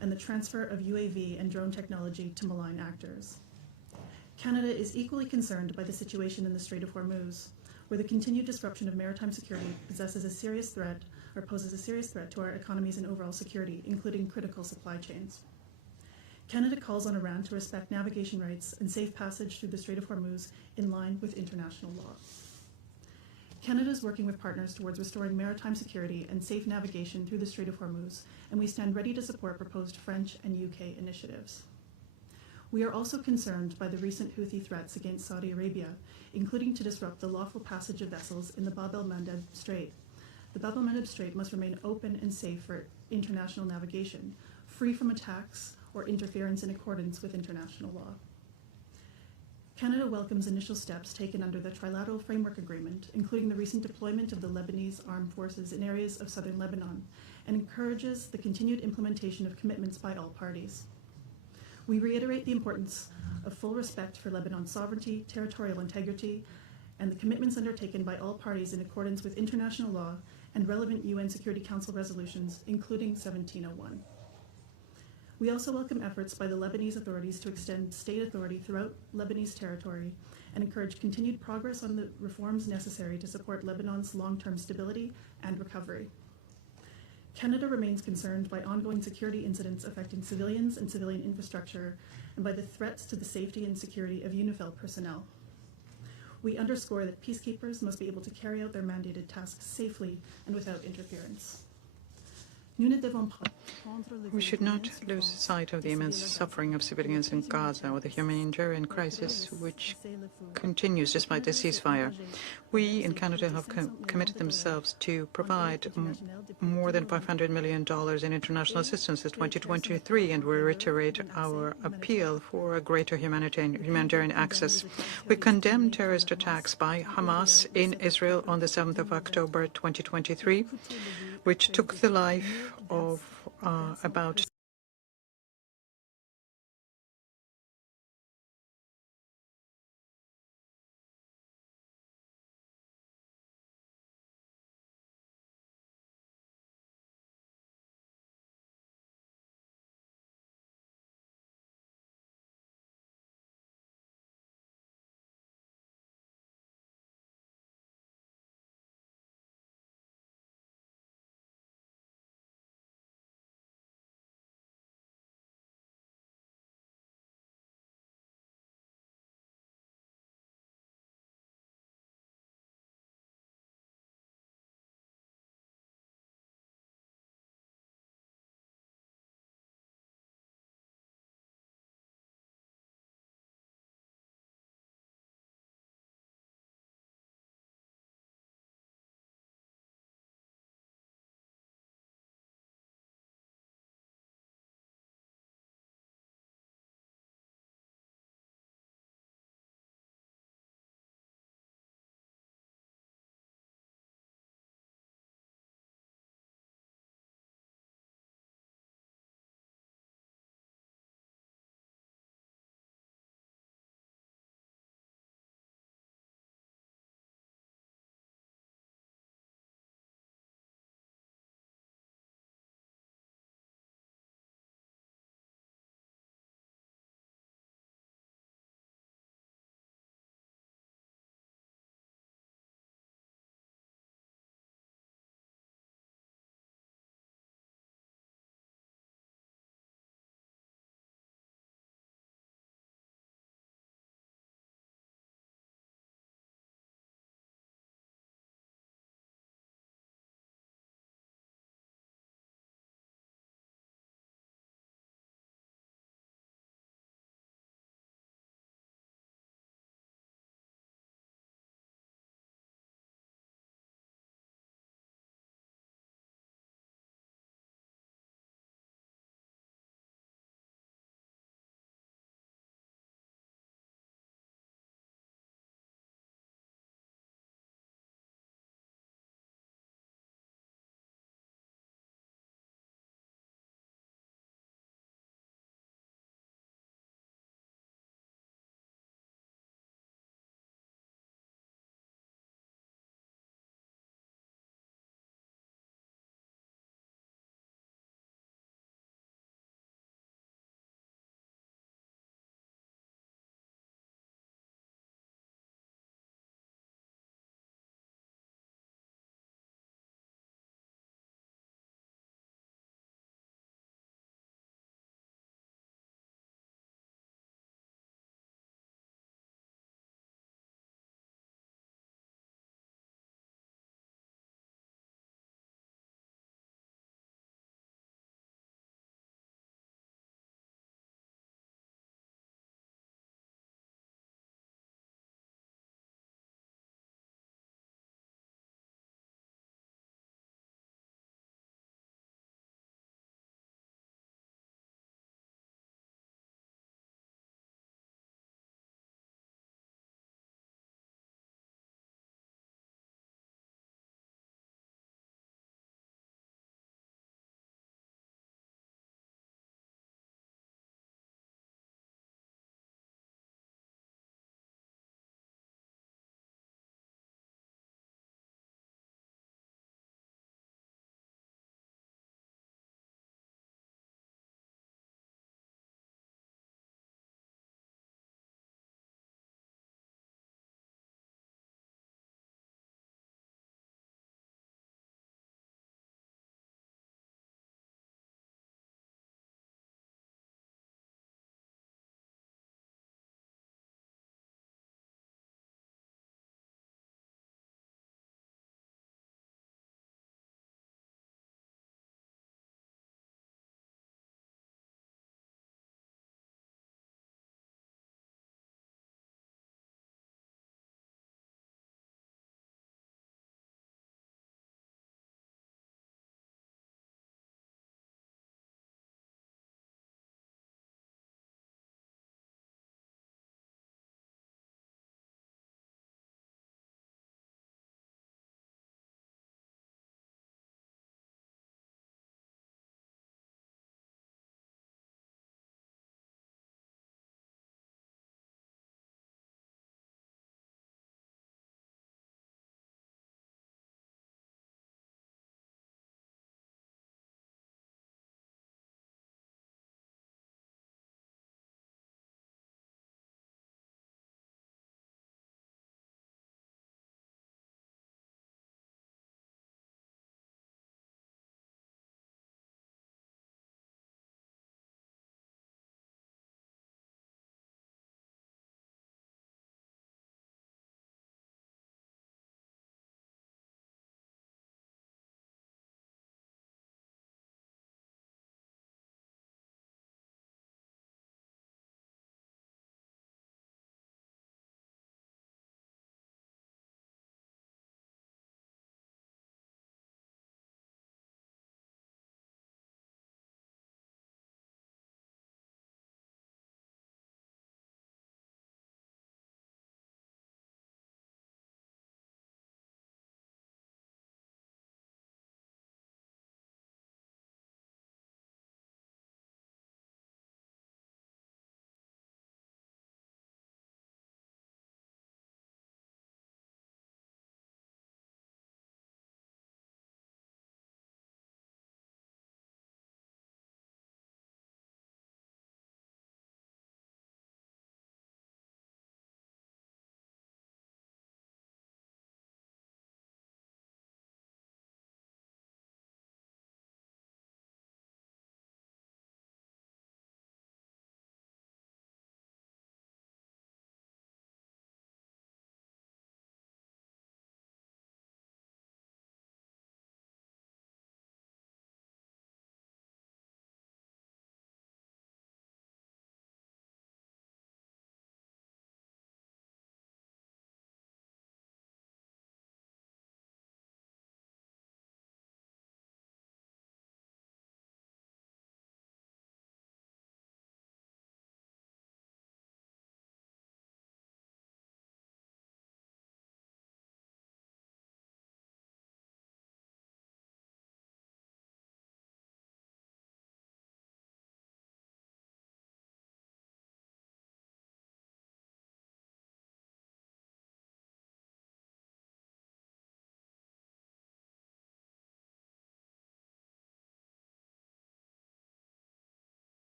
and the transfer of UAV and drone technology to malign actors. Canada is equally concerned by the situation in the Strait of Hormuz, where the continued disruption of maritime security poses a serious threat to our economies and overall security, including critical supply chains. Canada calls on Iran to respect navigation rights and safe passage through the Strait of Hormuz in line with international law. Canada is working with partners towards restoring maritime security and safe navigation through the Strait of Hormuz, and we stand ready to support proposed French and UK initiatives. We are also concerned by the recent Houthi threats against Saudi Arabia, including to disrupt the lawful passage of vessels in the Bab el-Mandeb Strait. The Bab el-Mandeb Strait must remain open and safe for international navigation, free from attacks or interference in accordance with international law. Canada welcomes initial steps taken under the Trilateral Framework Agreement, including the recent deployment of the Lebanese armed forces in areas of southern Lebanon, and encourages the continued implementation of commitments by all parties. We reiterate the importance of full respect for Lebanon's sovereignty, territorial integrity, and the commitments undertaken by all parties in accordance with international law and relevant UN Security Council resolutions, including 1701. We also welcome efforts by the Lebanese authorities to extend state authority throughout Lebanese territory and encourage continued progress on the reforms necessary to support Lebanon's long-term stability and recovery. Canada remains concerned by ongoing security incidents affecting civilians and civilian infrastructure and by the threats to the safety and security of UNIFIL personnel. We underscore that peacekeepers must be able to carry out their mandated tasks safely and without interference. We should not lose sight of the immense suffering of civilians in Gaza or the humanitarian crisis which continues despite the ceasefire. We in Canada have committed themselves to provide more than $500 million in international assistance in 2023, and we reiterate our appeal for a greater humanitarian access. We condemn terrorist attacks by Hamas in Israel on the 7th of October 2023, which took the life of about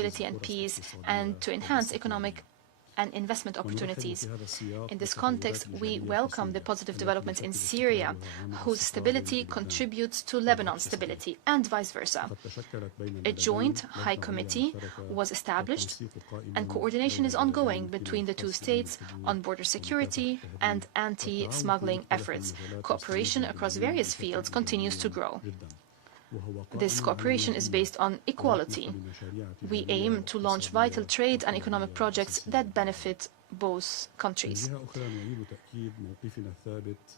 stability and peace, and to enhance economic and investment opportunities. In this context, we welcome the positive developments in Syria, whose stability contributes to Lebanon's stability, and vice versa. A joint high committee was established, and coordination is ongoing between the two states on border security and anti-smuggling efforts. Cooperation across various fields continues to grow. This cooperation is based on equality. We aim to launch vital trade and economic projects that benefit both countries.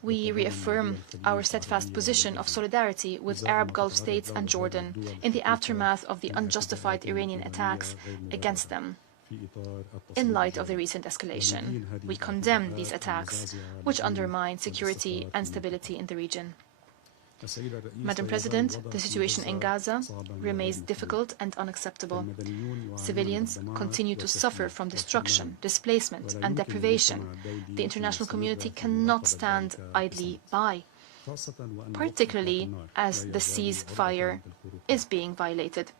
We reaffirm our steadfast position of solidarity with Arab Gulf states and Jordan in the aftermath of the unjustified Iranian attacks against them. In light of the recent escalation, we condemn these attacks, which undermine security and stability in the region. Madam President, the situation in Gaza remains difficult and unacceptable. Civilians continue to suffer from destruction, displacement, and deprivation. The international community cannot stand idly by, particularly as the ceasefire is being violated.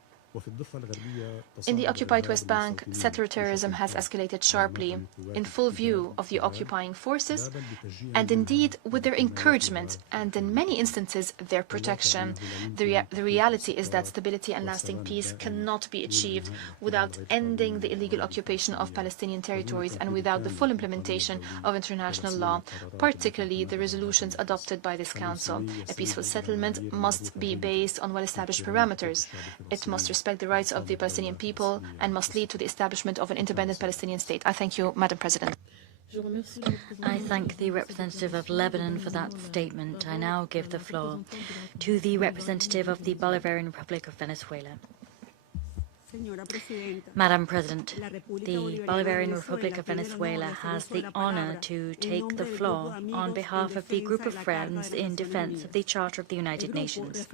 In the occupied West Bank, settler terrorism has escalated sharply, in full view of the occupying forces, and indeed with their encouragement and, in many instances, their protection. The reality is that stability and lasting peace cannot be achieved without ending the illegal occupation of Palestinian territories and without the full implementation of international law, particularly the resolutions adopted by this Council. A peaceful settlement must be based on well-established parameters. It must respect the rights of the Palestinian people and must lead to the establishment of an independent Palestinian state. I thank you, Madam President. I thank the representative of Lebanon for that statement. I now give the floor to the representative of the Bolivarian Republic of Venezuela. Madam President, the Bolivarian Republic of Venezuela has the honor to take the floor on behalf of the Group of Friends in defense of the Charter of the United Nations.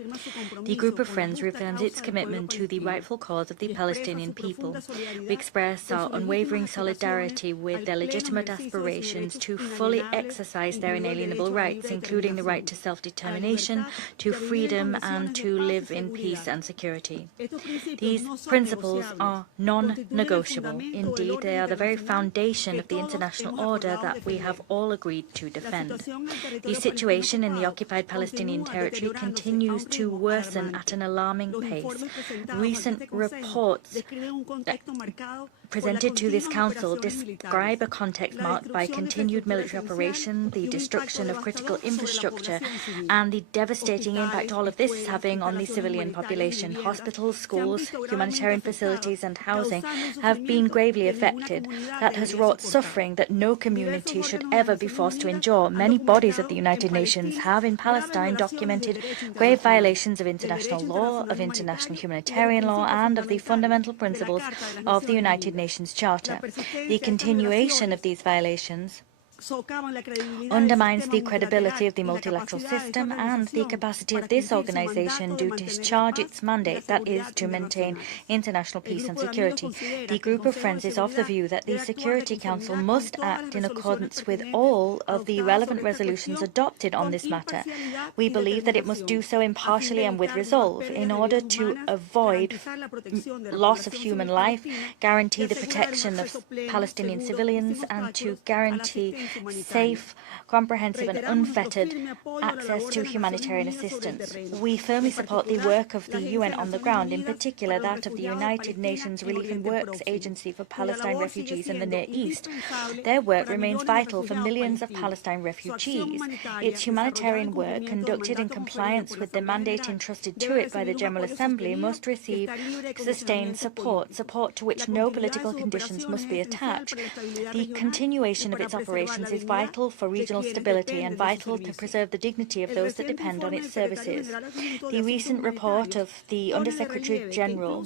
The Group of Friends reaffirms its commitment to the rightful cause of the Palestinian people. We express our unwavering solidarity with their legitimate aspirations to fully exercise their inalienable rights, including the right to self-determination, to freedom, and to live in peace and security. These principles are non-negotiable. Indeed, they are the very foundation of the international order that we have all agreed to defend. The situation in the occupied Palestinian territory continues to worsen at an alarming pace. Recent reports presented to this Council describe a context marked by continued military operation, the destruction of critical infrastructure, and the devastating impact all of this is having on the civilian population. Hospitals, schools, humanitarian facilities and housing have been gravely affected. That has wrought suffering that no community should ever be forced to endure. Many bodies of the United Nations have in Palestine documented grave violations of international law, of international humanitarian law, and of the fundamental principles of the United Nations Charter. The continuation of these violations undermines the credibility of the multilateral system and the capacity of this organization to discharge its mandate, that is, to maintain international peace and security. The Group of Friends is of the view that the Security Council must act in accordance with all of the relevant resolutions adopted on this matter. We believe that it must do so impartially and with resolve in order to avoid loss of human life, guarantee the protection of Palestinian civilians, and to guarantee safe, comprehensive and unfettered access to humanitarian assistance. We firmly support the work of the UN on the ground, in particular that of the United Nations Relief and Works Agency for Palestine refugees in the Near East. Their work remains vital for millions of Palestine refugees. Its humanitarian work, conducted in compliance with the mandate entrusted to it by the General Assembly, must receive sustained support to which no political conditions must be attached. The continuation of its operations is vital for regional stability and vital to preserve the dignity of those that depend on its services. The recent report of the Undersecretary General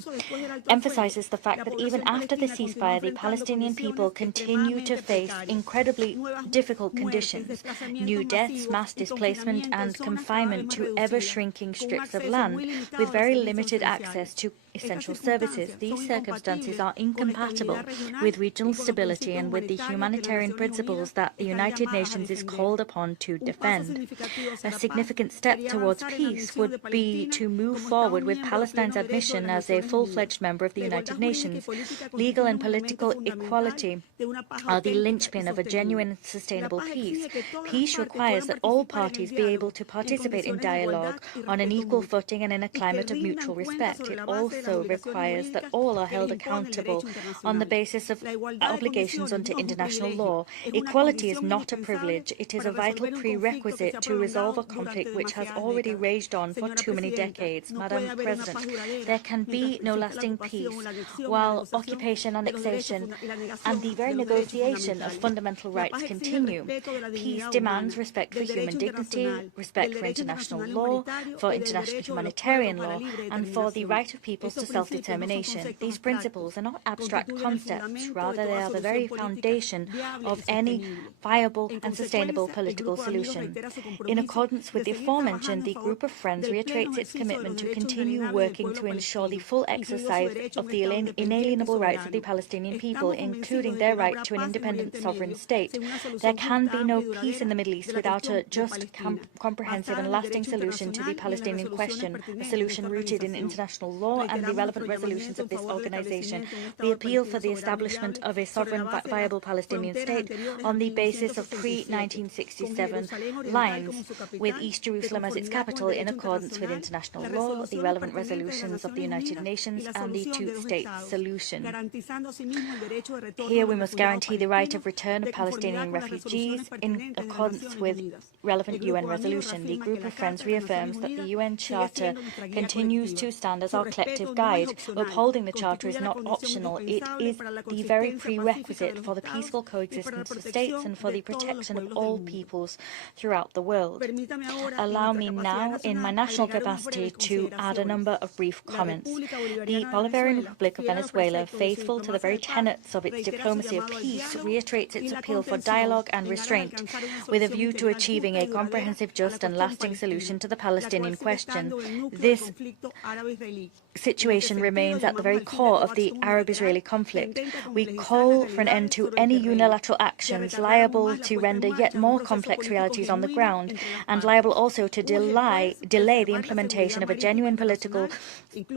emphasizes the fact that even after the ceasefire, the Palestinian people continue to face incredibly difficult conditions, new deaths, mass displacement, and confinement to ever-shrinking strips of land with very limited access to essential services. These circumstances are incompatible with regional stability and with the humanitarian principles that the United Nations is called upon to defend. A significant step towards peace would be to move forward with Palestine's admission as a full-fledged member of the United Nations. Legal and political equality are the linchpin of a genuine and sustainable peace. Peace requires that all parties be able to participate in dialogue on an equal footing and in a climate of mutual respect. It also requires that all are held accountable on the basis of obligations under international law. Equality is not a privilege. It is a vital prerequisite to resolve a conflict which has already raged on for too many decades. Madam President, there can be no lasting peace while occupation, annexation, and the very negotiation of fundamental rights continue. Peace demands respect for human dignity, respect for international law, for international humanitarian law, and for the right of peoples to self-determination. These principles are not abstract concepts, rather they are the very foundation of any viable and sustainable political solution. In accordance with the aforementioned, the group of friends reiterates its commitment to continue working to ensure the full exercise of the inalienable rights of the Palestinian people, including their right to an independent sovereign state. There can be no peace in the Middle East without a just, comprehensive and lasting solution to the Palestinian question, a solution rooted in international law and the relevant resolutions of this organization. We appeal for the establishment of a sovereign, viable Palestinian state on the basis of pre-1967 lines, with East Jerusalem as its capital in accordance with international law, the relevant resolutions of the United Nations, and the two-state solution. Here we must guarantee the right of return of Palestinian refugees in accordance with relevant UN resolution. The group of friends reaffirms that the UN Charter continues to stand as our collective guide. Upholding the Charter is not optional. It is the very prerequisite for the peaceful coexistence of states and for the protection of all peoples throughout the world. Allow me now, in my national capacity, to add a number of brief comments. The Bolivarian Republic of Venezuela, faithful to the very tenets of its diplomacy of peace, reiterates its appeal for dialogue and restraint, with a view to achieving a comprehensive, just and lasting solution to the Palestinian question. This situation remains at the very core of the Arab-Israeli conflict. We call for an end to any unilateral actions liable to render yet more complex realities on the ground, and liable also to delay the implementation of a genuine political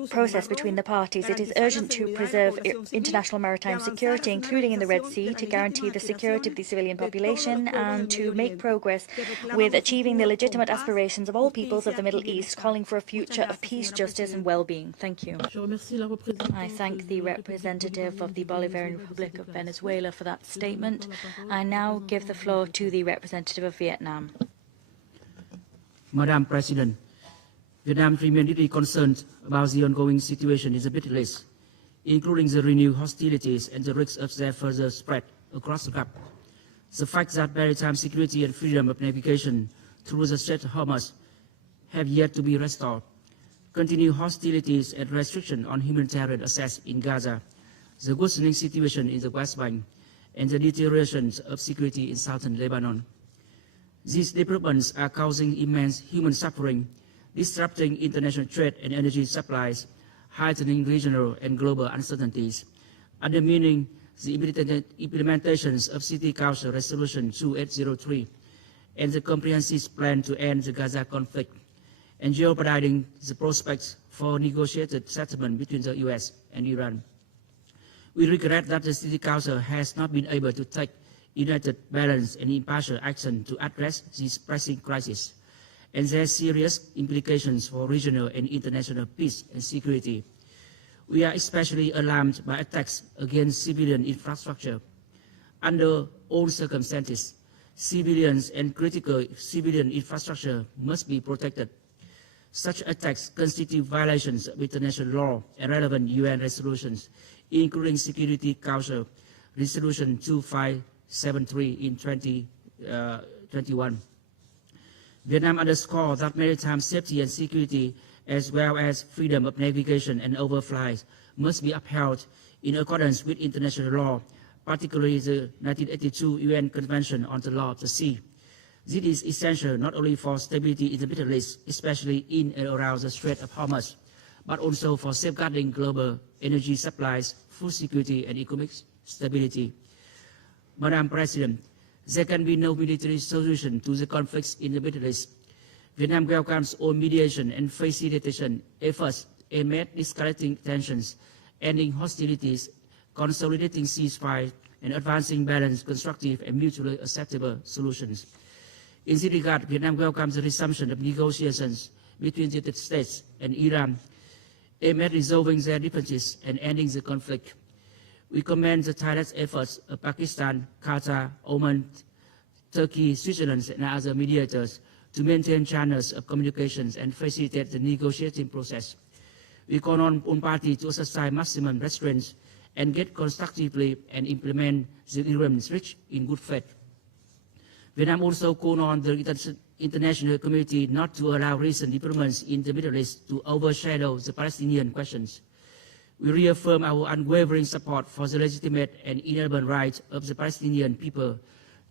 process between the parties. It is urgent to preserve international maritime security, including in the Red Sea, to guarantee the security of the civilian population, and to make progress with achieving the legitimate aspirations of all peoples of the Middle East, calling for a future of peace, justice, and well-being. Thank you. I thank the representative of the Bolivarian Republic of Venezuela for that statement. I now give the floor to the representative of Vietnam. Madam President, Vietnam remains deeply concerned about the ongoing situation in the Middle East, including the renewed hostilities and the risks of their further spread across the globe. The fact that maritime security and freedom of navigation through the Strait of Hormuz have yet to be restored, continued hostilities and restrictions on humanitarian access in Gaza, the worsening situation in the West Bank, and the deterioration of security in southern Lebanon. These developments are causing immense human suffering, disrupting international trade and energy supplies, heightening regional and global uncertainties, undermining the implementations of City Council Resolution 2803 and the comprehensive plan to end the Gaza conflict, and jeopardizing the prospects for negotiated settlement between the US and Iran. We regret that the City Council has not been able to take united, balanced, and impartial action to address this pressing crisis and their serious implications for regional and international peace and security. We are especially alarmed by attacks against civilian infrastructure. Under all circumstances, civilians and critical civilian infrastructure must be protected. Such attacks constitute violations of international law and relevant UN resolutions, including Security Council Resolution 2573 in 2021. Vietnam underscores that maritime safety and security, as well as freedom of navigation and overflights, must be upheld in accordance with international law, particularly the 1982 UN Convention on the Law of the Sea. This is essential not only for stability in the Middle East, especially in and around the Strait of Hormuz, but also for safeguarding global energy supplies, food security, and economic stability. Madam President, there can be no military solution to the conflicts in the Middle East. Vietnam welcomes all mediation and facilitation efforts aimed at de-escalating tensions, ending hostilities, consolidating ceasefire, and advancing balanced, constructive, and mutually acceptable solutions. In this regard, Vietnam welcomes the resumption of negotiations between the United States and Iran aimed at resolving their differences and ending the conflict. We commend the tireless efforts of Pakistan, Qatar, Oman, Turkey, Switzerland, and other mediators to maintain channels of communications and facilitate the negotiating process. We call on all parties to exercise maximum restraint, engage constructively, and implement the agreements reached in good faith. Vietnam also called on the international community not to allow recent developments in the Middle East to overshadow the Palestinian questions. We reaffirm our unwavering support for the legitimate and inalienable rights of the Palestinian people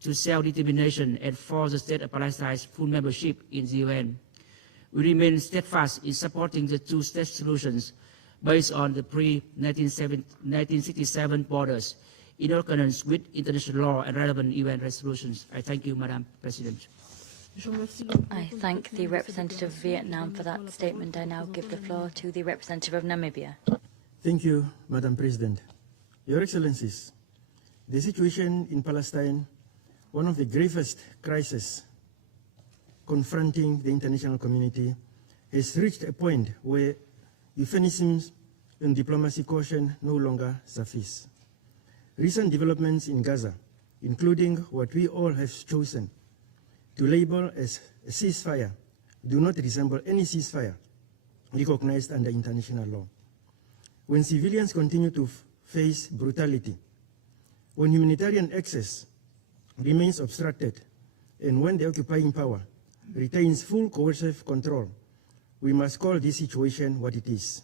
to self-determination and for the State of Palestine's full membership in the UN. We remain steadfast in supporting the two-state solutions based on the pre-1967 borders in accordance with international law and relevant UN resolutions. I thank you, Madam President. I thank the representative of Vietnam for that statement. I now give the floor to the representative of Namibia. Thank you, Madam President. Your Excellencies, the situation in Palestine, one of the gravest crises confronting the international community, has reached a point where euphemisms and diplomacy caution no longer suffice. Recent developments in Gaza, including what we all have chosen to label as a ceasefire, do not resemble any ceasefire recognized under international law. When civilians continue to face brutality, when humanitarian access remains obstructed, and when the occupying power retains full coercive control, we must call this situation what it is: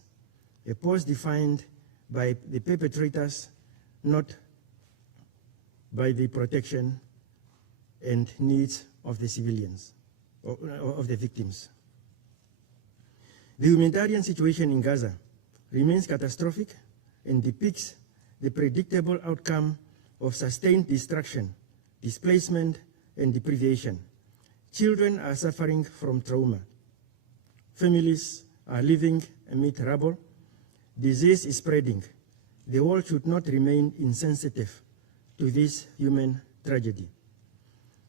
a pause defined by the perpetrators, not by the protection and needs of the civilians, or of the victims. The humanitarian situation in Gaza remains catastrophic and depicts the predictable outcome of sustained destruction, displacement, and deprivation. Children are suffering from trauma. Families are living amid rubble. Disease is spreading. The world should not remain insensitive to this human tragedy.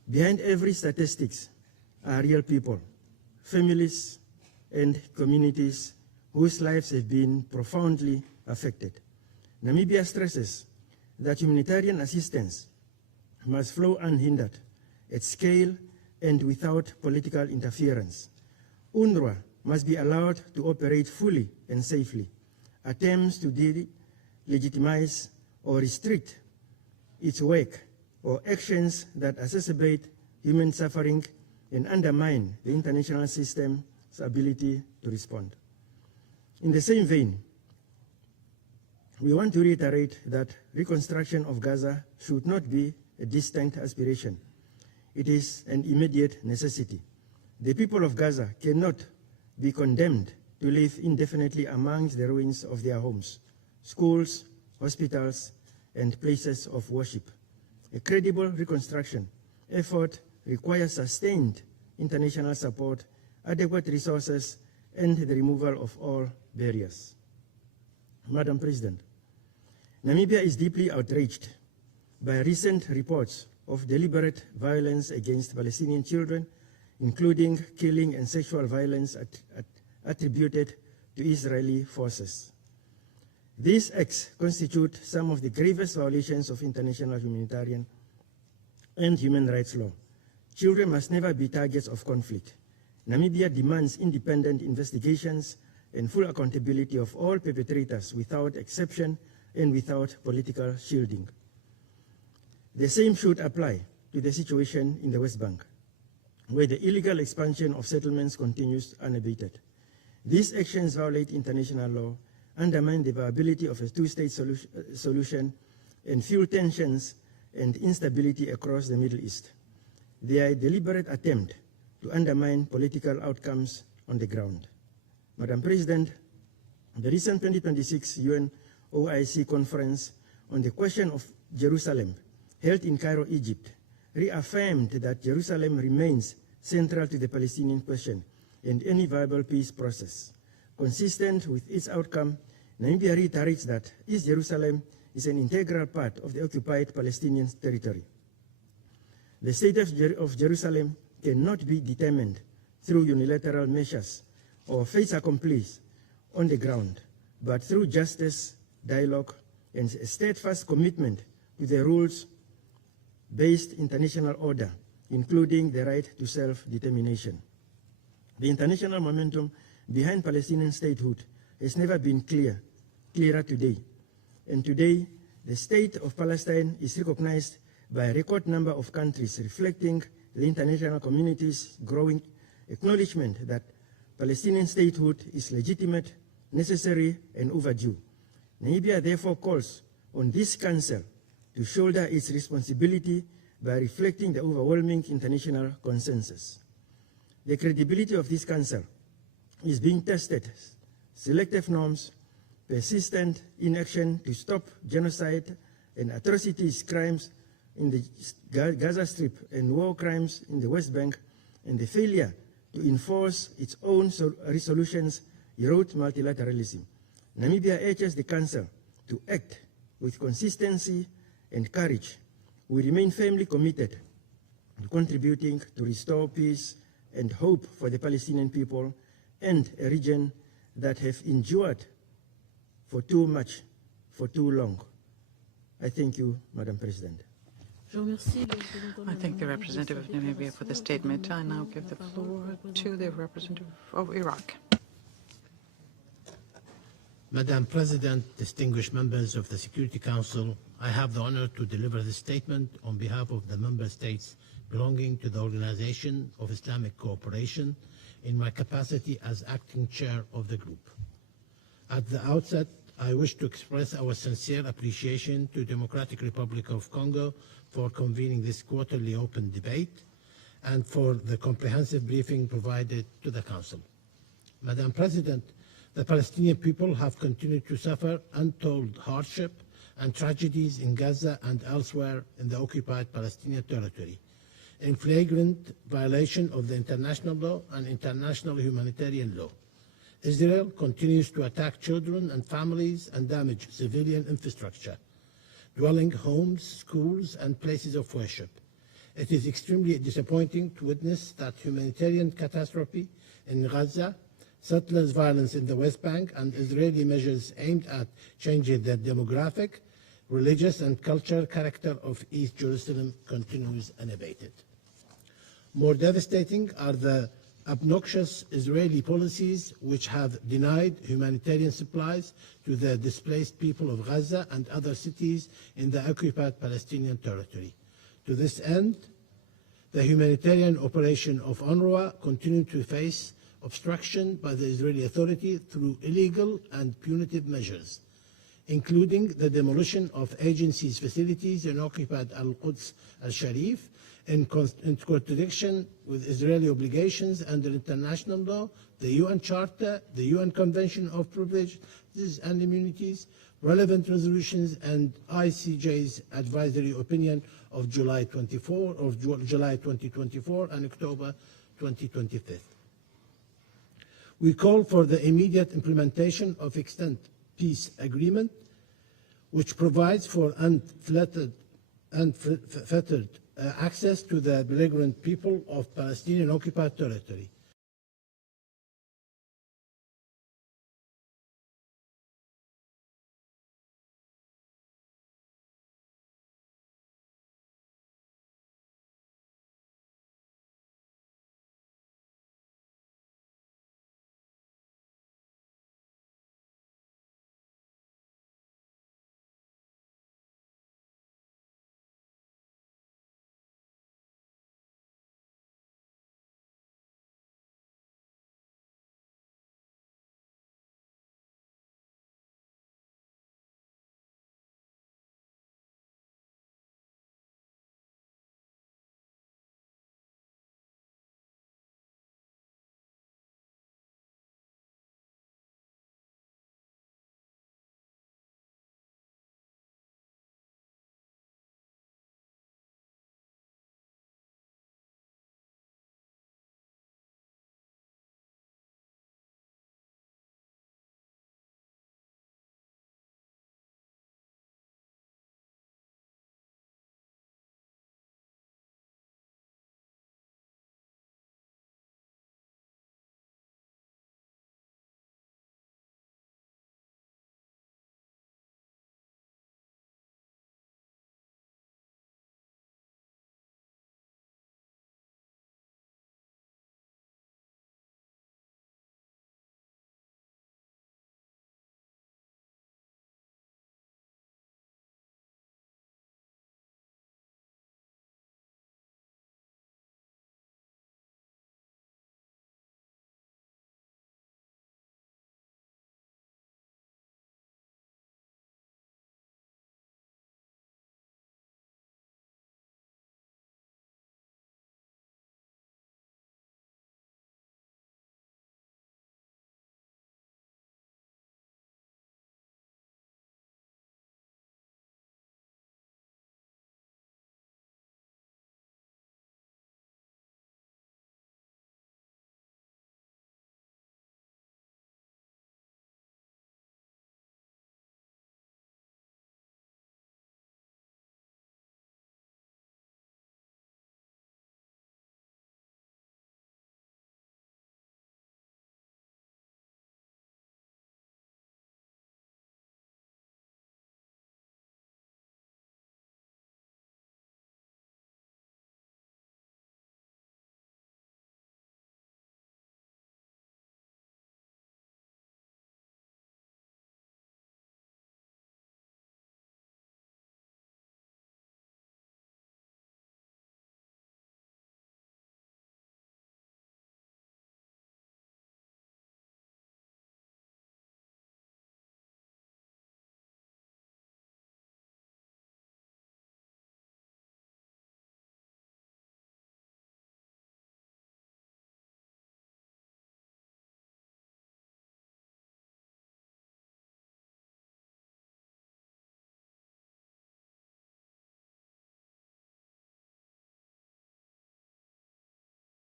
Behind every statistics are real people, families, and communities whose lives have been profoundly affected. Namibia stresses that humanitarian assistance must flow unhindered, at scale, and without political interference. UNRWA must be allowed to operate fully and safely. Attempts to delegitimize or restrict its work or actions that exacerbate human suffering and undermine the international system's ability to respond. In the same vein, we want to reiterate that reconstruction of Gaza should not be a distant aspiration. It is an immediate necessity. The people of Gaza cannot be condemned to live indefinitely amongst the ruins of their homes, schools, hospitals, and places of worship. A credible reconstruction effort requires sustained international support, adequate resources, and the removal of all barriers. Madam President, Namibia is deeply outraged by recent reports of deliberate violence against Palestinian children, including killing and sexual violence attributed to Israeli forces. These acts constitute some of the gravest violations of international humanitarian and human rights law. Children must never be targets of conflict. Namibia demands independent investigations and full accountability of all perpetrators without exception and without political shielding. The same should apply to the situation in the West Bank, where the illegal expansion of settlements continues unabated. These actions violate international law, undermine the viability of a two-state solution, and fuel tensions and instability across the Middle East. They are a deliberate attempt to undermine political outcomes on the ground. Madam President, The recent 2026 UN OIC conference on the question of Jerusalem, held in Cairo, Egypt, reaffirmed that Jerusalem remains central to the Palestinian question and any viable peace process. Consistent with its outcome, Namibia reiterates that East Jerusalem is an integral part of the occupied Palestinian territory. The state of Jerusalem cannot be determined through unilateral measures or fait accompli on the ground, but through justice, dialogue, and a steadfast commitment to the rules-based international order, including the right to self-determination. The international momentum behind Palestinian statehood has never been clearer today. And today, the state of Palestine is recognized by a record number of countries, reflecting the international community's growing acknowledgement that Palestinian statehood is legitimate, necessary, and overdue. Namibia therefore calls on this Council to shoulder its responsibility by reflecting the overwhelming international consensus. The credibility of this Council is being tested. Selective norms, persistent inaction to stop genocide and atrocities, crimes in the Gaza Strip and war crimes in the West Bank, and the failure to enforce its own resolutions erode multilateralism. Namibia urges the Council to act with consistency and courage. We remain firmly committed to contributing to restore peace and hope for the Palestinian people and a region that have endured for too much, for too long. I thank you, Madam President. I thank the representative of Namibia for the statement. I now give the floor to the representative of Iraq. Madam President, distinguished members of the Security Council, I have the honor to deliver this statement on behalf of the member states belonging to the Organization of Islamic Cooperation in my capacity as acting chair of the group. At the outset, I wish to express our sincere appreciation to the Democratic Republic of Congo for convening this quarterly open debate and for the comprehensive briefing provided to the Council. Madam President, the Palestinian people have continued to suffer untold hardship and tragedies in Gaza and elsewhere in the occupied Palestinian territory, in flagrant violation of the international law and international humanitarian law. Israel continues to attack children and families and damage civilian infrastructure, dwelling homes, schools, and places of worship. It is extremely disappointing to witness that humanitarian catastrophe in Gaza, settlers' violence in the West Bank, and Israeli measures aimed at changing the demographic, religious, and cultural character of East Jerusalem continues unabated. More devastating are the obnoxious Israeli policies which have denied humanitarian supplies to the displaced people of Gaza and other cities in the occupied Palestinian territory. To this end, the humanitarian operation of UNRWA continued to face obstruction by the Israeli Authority through illegal and punitive measures, including the demolition of agencies' facilities in occupied Al-Quds al-Sharif, in contradiction with Israeli obligations under international law, the UN Charter, the UN Convention of Privileges and Immunities, relevant resolutions, and ICJ's advisory opinion of July 2024 and October 2025. We call for the immediate implementation of extant peace agreement, which provides for unfettered access to the belligerent people of Palestinian occupied territory.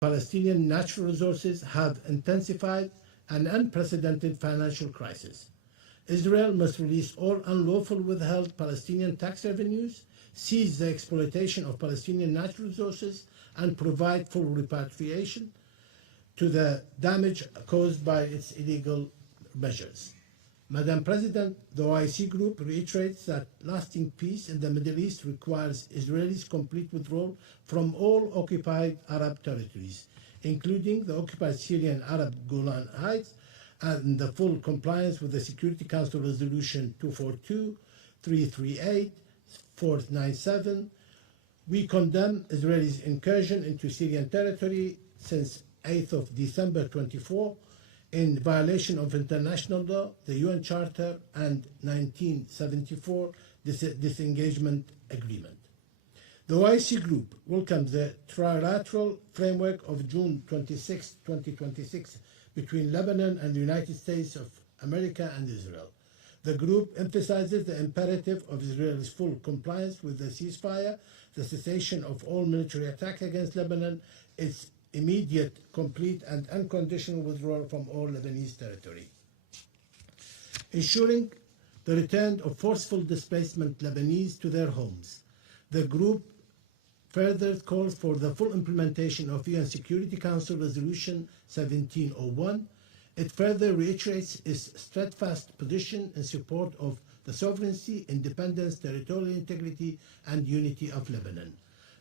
Palestinian natural resources have intensified an unprecedented financial crisis. Israel must release all unlawful withheld Palestinian tax revenues, cease the exploitation of Palestinian natural resources, and provide full repatriation to the damage caused by its illegal measures. Madam President, the OIC Group reiterates that lasting peace in the Middle East requires Israel's complete withdrawal from all occupied Arab territories, including the occupied Syrian Arab Golan Heights, and the full compliance with the Security Council Resolution 242, 338, 497. We condemn Israel's incursion into Syrian territory since 8th of December 24, in violation of international law, the UN Charter, and 1974 disengagement agreement. The OIC Group welcomes the trilateral framework of June 26, 2026 between Lebanon and the United States of America and Israel. The group emphasizes the imperative of Israel's full compliance with the ceasefire, the cessation of all military attacks against Lebanon, its immediate, complete, and unconditional withdrawal from all Lebanese territory. Ensuring the return of forceful displacement Lebanese to their homes. The group further calls for the full implementation of UN Security Council Resolution 1701. It further reiterates its steadfast position in support of the sovereignty, independence, territorial integrity, and unity of Lebanon.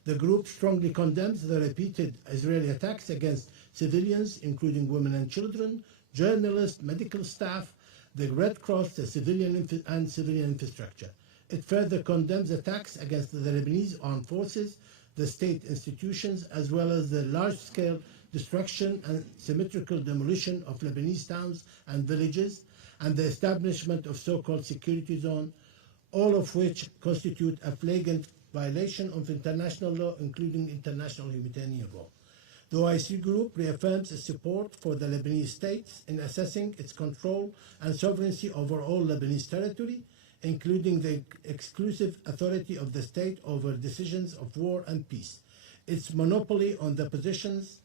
The group strongly condemns the repeated Israeli attacks against civilians, including women and children, journalists, medical staff, the Red Cross, the civilian infrastructure. It further condemns attacks against the Lebanese armed forces, the state institutions, as well as the large-scale destruction and symmetrical demolition of Lebanese towns and villages, and the establishment of so-called security zone, all of which constitute a flagrant violation of international law, including international humanitarian law. The OIC Group reaffirms its support for the Lebanese state in assessing its control and sovereignty over all Lebanese territory, including the exclusive authority of the state over decisions of war and peace, its monopoly on the possessions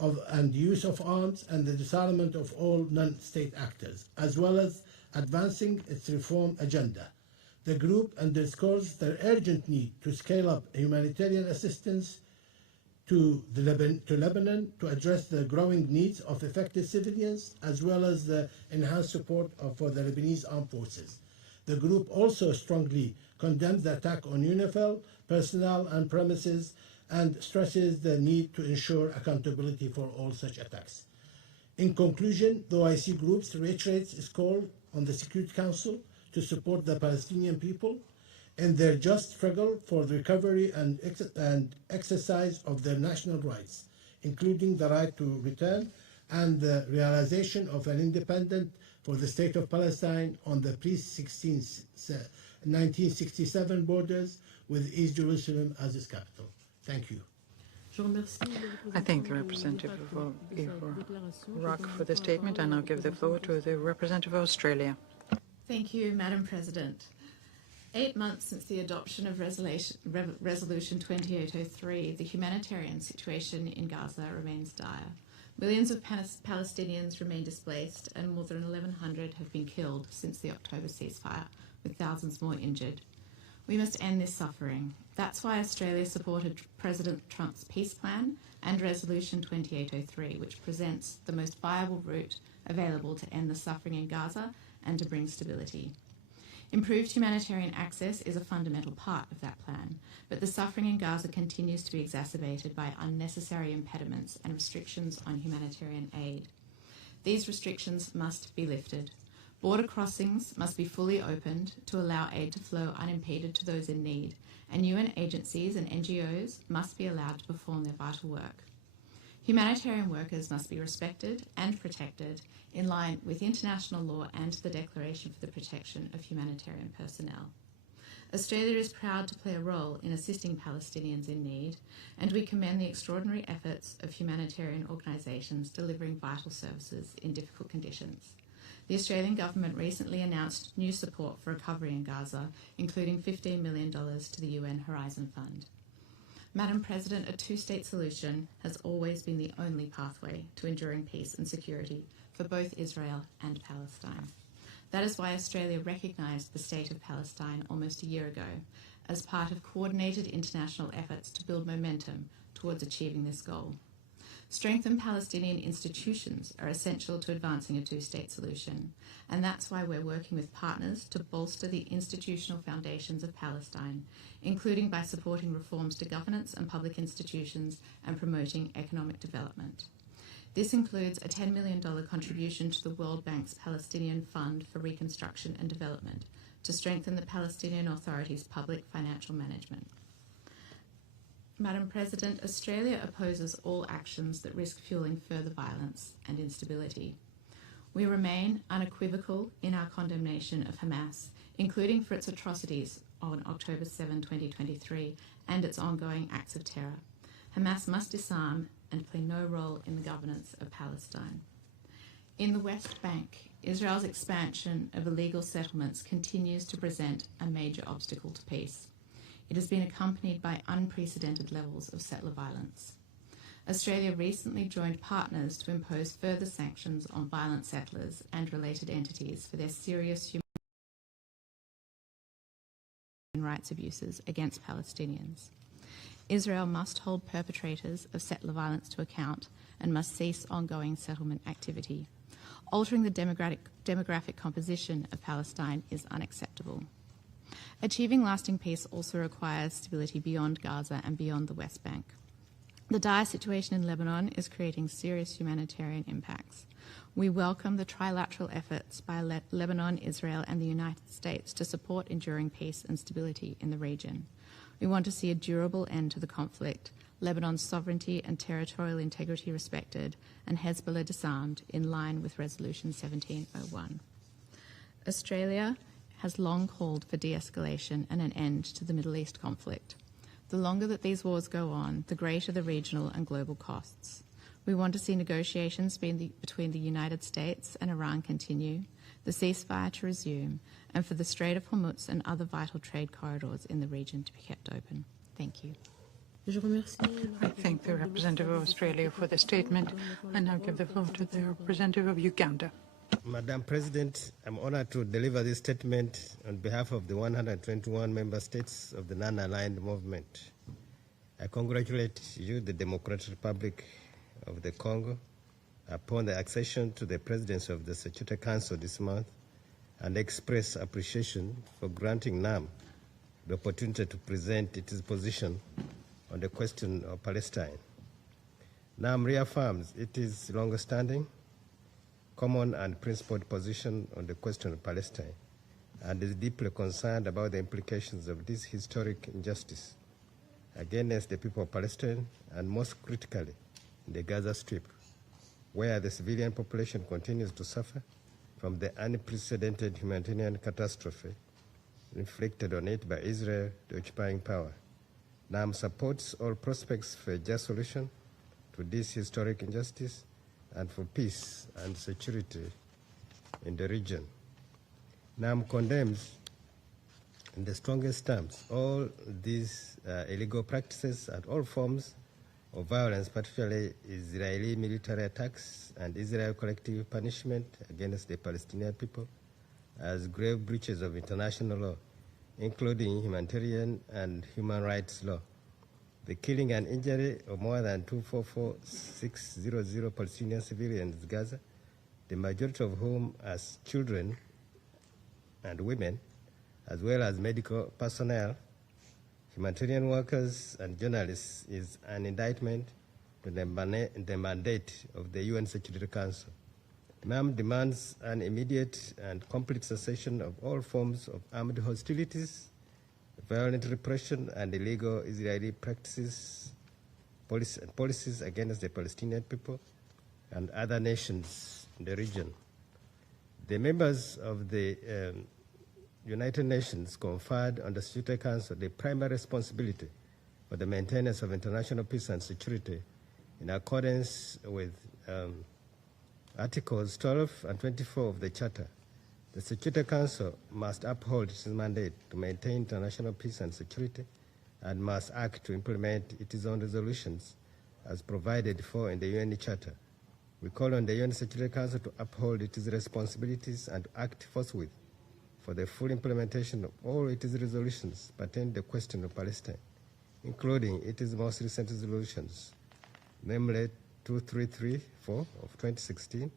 of and use of arms, and the disarmament of all non-state actors, as well as advancing its reform agenda. The group underscores the urgent need to scale up humanitarian assistance to Lebanon to address the growing needs of affected civilians, as well as the enhanced support for the Lebanese armed forces. The group also strongly condemns the attack on UNIFIL personnel and premises, and stresses the need to ensure accountability for all such attacks. In conclusion, the OIC Group reiterates its call on the Security Council to support the Palestinian people in their just struggle for the recovery and exercise of their national rights, including the right to return and the realization of an independent for the State of Palestine on the pre-1967 borders with East Jerusalem as its capital. Thank you. I thank the representative of Iraq for the statement, and I'll give the floor to the representative of Australia. Thank you, Madam President. 8 months since the adoption of Resolution 2803, the humanitarian situation in Gaza remains dire. Millions of Palestinians remain displaced, and more than 1,100 have been killed since the October ceasefire, with thousands more injured. We must end this suffering. That's why Australia supported President Trump's peace plan and Resolution 2803, which presents the most viable route available to end the suffering in Gaza and to bring stability. Improved humanitarian access is a fundamental part of that plan, but the suffering in Gaza continues to be exacerbated by unnecessary impediments and restrictions on humanitarian aid. These restrictions must be lifted. Border crossings must be fully opened to allow aid to flow unimpeded to those in need, and UN agencies and NGOs must be allowed to perform their vital work. Humanitarian workers must be respected and protected in line with international law and the Declaration for the Protection of Humanitarian Personnel. Australia is proud to play a role in assisting Palestinians in need, and we commend the extraordinary efforts of humanitarian organisations delivering vital services in difficult conditions. The Australian government recently announced new support for recovery in Gaza, including $15 million to the UN Horizon Fund. Madam President, a two-state solution has always been the only pathway to enduring peace and security for both Israel and Palestine. That is why Australia recognised the state of Palestine almost a year ago as part of coordinated international efforts to build momentum towards achieving this goal. Strengthened Palestinian institutions are essential to advancing a two-state solution, and that's why we're working with partners to bolster the institutional foundations of Palestine, including by supporting reforms to governance and public institutions and promoting economic development. This includes a $10 million contribution to the World Bank's Palestinian Fund for Reconstruction and Development to strengthen the Palestinian Authority's public financial management. Madam President, Australia opposes all actions that risk fueling further violence and instability. We remain unequivocal in our condemnation of Hamas, including for its atrocities on October 7, 2023, and its ongoing acts of terror. Hamas must disarm and play no role in the governance of Palestine. In the West Bank, Israel's expansion of illegal settlements continues to present a major obstacle to peace. It has been accompanied by unprecedented levels of settler violence. Australia recently joined partners to impose further sanctions on violent settlers and related entities for their serious human rights abuses against Palestinians. Israel must hold perpetrators of settler violence to account and must cease ongoing settlement activity. Altering the demographic composition of Palestine is unacceptable. Achieving lasting peace also requires stability beyond Gaza and beyond the West Bank. The dire situation in Lebanon is creating serious humanitarian impacts. We welcome the trilateral efforts by Lebanon, Israel, and the United States to support enduring peace and stability in the region. We want to see a durable end to the conflict, Lebanon's sovereignty and territorial integrity respected, and Hezbollah disarmed in line with Resolution 1701. Australia has long called for de-escalation and an end to the Middle East conflict. The longer that these wars go on, the greater the regional and global costs. We want to see negotiations between the United States and Iran continue, the ceasefire to resume, and for the Strait of Hormuz and other vital trade corridors in the region to be kept open. Thank you. I thank the representative of Australia for the statement, and now give the floor to the representative of Uganda. Madam President, I'm honored to deliver this statement on behalf of the 121 member states of the non-aligned movement. I congratulate you, the Democratic Republic of the Congo, upon the accession to the presidency of the Security Council this month, and express appreciation for granting NAM the opportunity to present its position on the question of Palestine. NAM reaffirms its long-standing, common and principled position on the question of Palestine, and is deeply concerned about the implications of this historic injustice against the people of Palestine, and most critically, in the Gaza Strip, where the civilian population continues to suffer from the unprecedented humanitarian catastrophe inflicted on it by Israel, the occupying power. NAM supports all prospects for a just solution to this historic injustice and for peace and security in the region. NAM condemns in the strongest terms all these illegal practices and all forms of violence, particularly Israeli military attacks and Israel collective punishment against the Palestinian people, as grave breaches of international law, including humanitarian and human rights law. The killing and injury of more than 244,600 Palestinian civilians in Gaza, the majority of whom as children and women, as well as medical personnel, humanitarian workers and journalists, is an indictment to the mandate of the UN Security Council. NAM demands an immediate and complete cessation of all forms of armed hostilities, violent repression, and illegal Israeli practices, policies against the Palestinian people and other nations in the region. The members of the United Nations conferred on the Security Council the primary responsibility for the maintenance of international peace and security in accordance with Articles 12 and 24 of the Charter. The Security Council must uphold its mandate to maintain international peace and security and must act to implement its own resolutions as provided for in the UN Charter. We call on the UN Security Council to uphold its responsibilities and to act forthwith for the full implementation of all its resolutions pertaining to the question of Palestine, including its most recent resolutions, namely 2334 of 2016,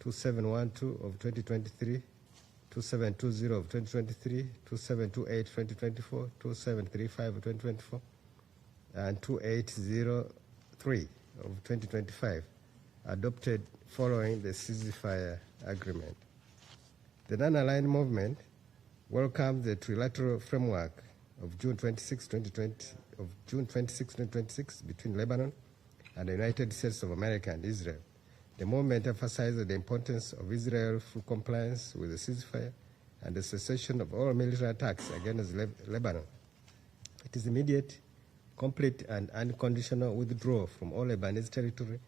2712 of 2023, 2720 of 2023, 2728 of 2024, 2735 of 2024, and 2803 of 2025, adopted following the ceasefire agreement. The non-aligned movement welcomes the trilateral framework of June 26, 2026 between Lebanon and the United States of America and Israel. The movement emphasizes the importance of Israel's full compliance with the ceasefire and the cessation of all military attacks against Lebanon. It is immediate, complete, and unconditional withdrawal from all Lebanese territory,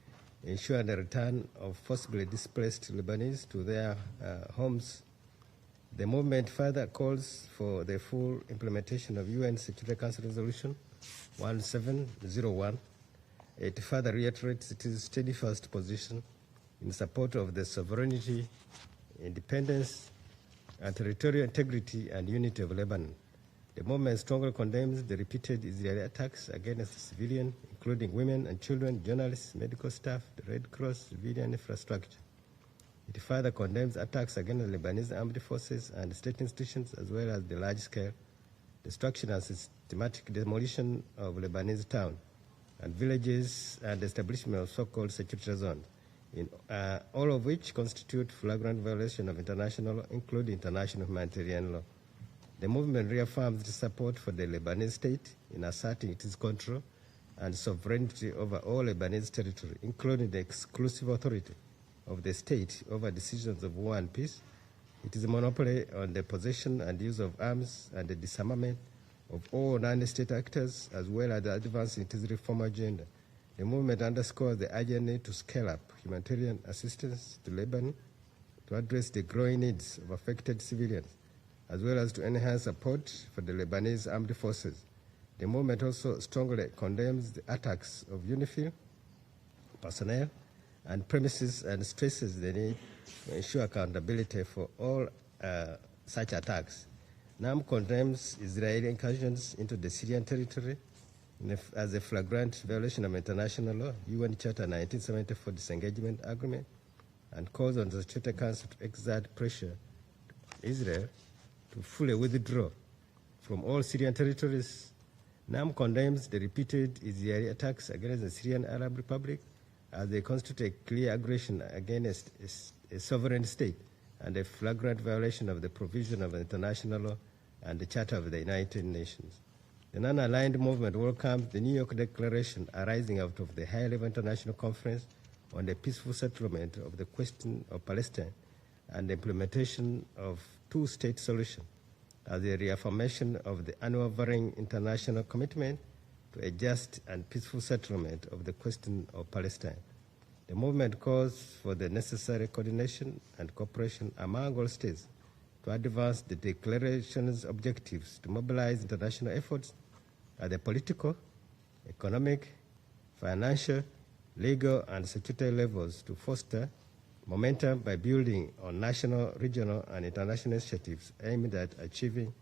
ensure the return of forcibly displaced Lebanese to their homes. The movement further calls for the full implementation of UN Security Council Resolution 1701. It further reiterates its steadfast position in support of the sovereignty, independence, and territorial integrity and unity of Lebanon. The movement strongly condemns the repeated Israeli attacks against civilians, including women and children, journalists, medical staff, the Red Cross, civilian infrastructure. It further condemns attacks against Lebanese armed forces and state institutions, as well as the large-scale destruction and systematic demolition of Lebanese towns and villages and establishment of so-called security zones, all of which constitute flagrant violation of international law, including international humanitarian law. The movement reaffirms its support for the Lebanese state in asserting its control and sovereignty over all Lebanese territory, including the exclusive authority of the state over decisions of war and peace. It is a monopoly on the possession and use of arms and the disarmament of all non-state actors, as well as advancing its reform agenda. The movement underscores the urgent need to scale up humanitarian assistance to Lebanon to address the growing needs of affected civilians, as well as to enhance support for the Lebanese armed forces. The movement also strongly condemns the attacks of UNIFIL personnel and premises and stresses the need to ensure accountability for all such attacks. NAM condemns Israeli incursions into the Syrian territory as a flagrant violation of international law, UN Charter 1974 Disengagement Agreement, and calls on the Security Council to exert pressure on Israel to fully withdraw from all Syrian territories. NAM condemns the repeated Israeli attacks against the Syrian Arab Republic as they constitute a clear aggression against a sovereign state and a flagrant violation of the provision of international law and the Charter of the United Nations. The non-aligned movement welcomes the New York Declaration arising out of the high-level international conference on the peaceful settlement of the question of Palestine and the implementation of two-state solution as a reaffirmation of the unwavering international commitment to a just and peaceful settlement of the question of Palestine. The movement calls for the necessary coordination and cooperation among all states to advance the declaration's objectives to mobilize international efforts at the political, economic, financial, legal, and security levels to foster momentum by building on national, regional, and international initiatives aimed at achieving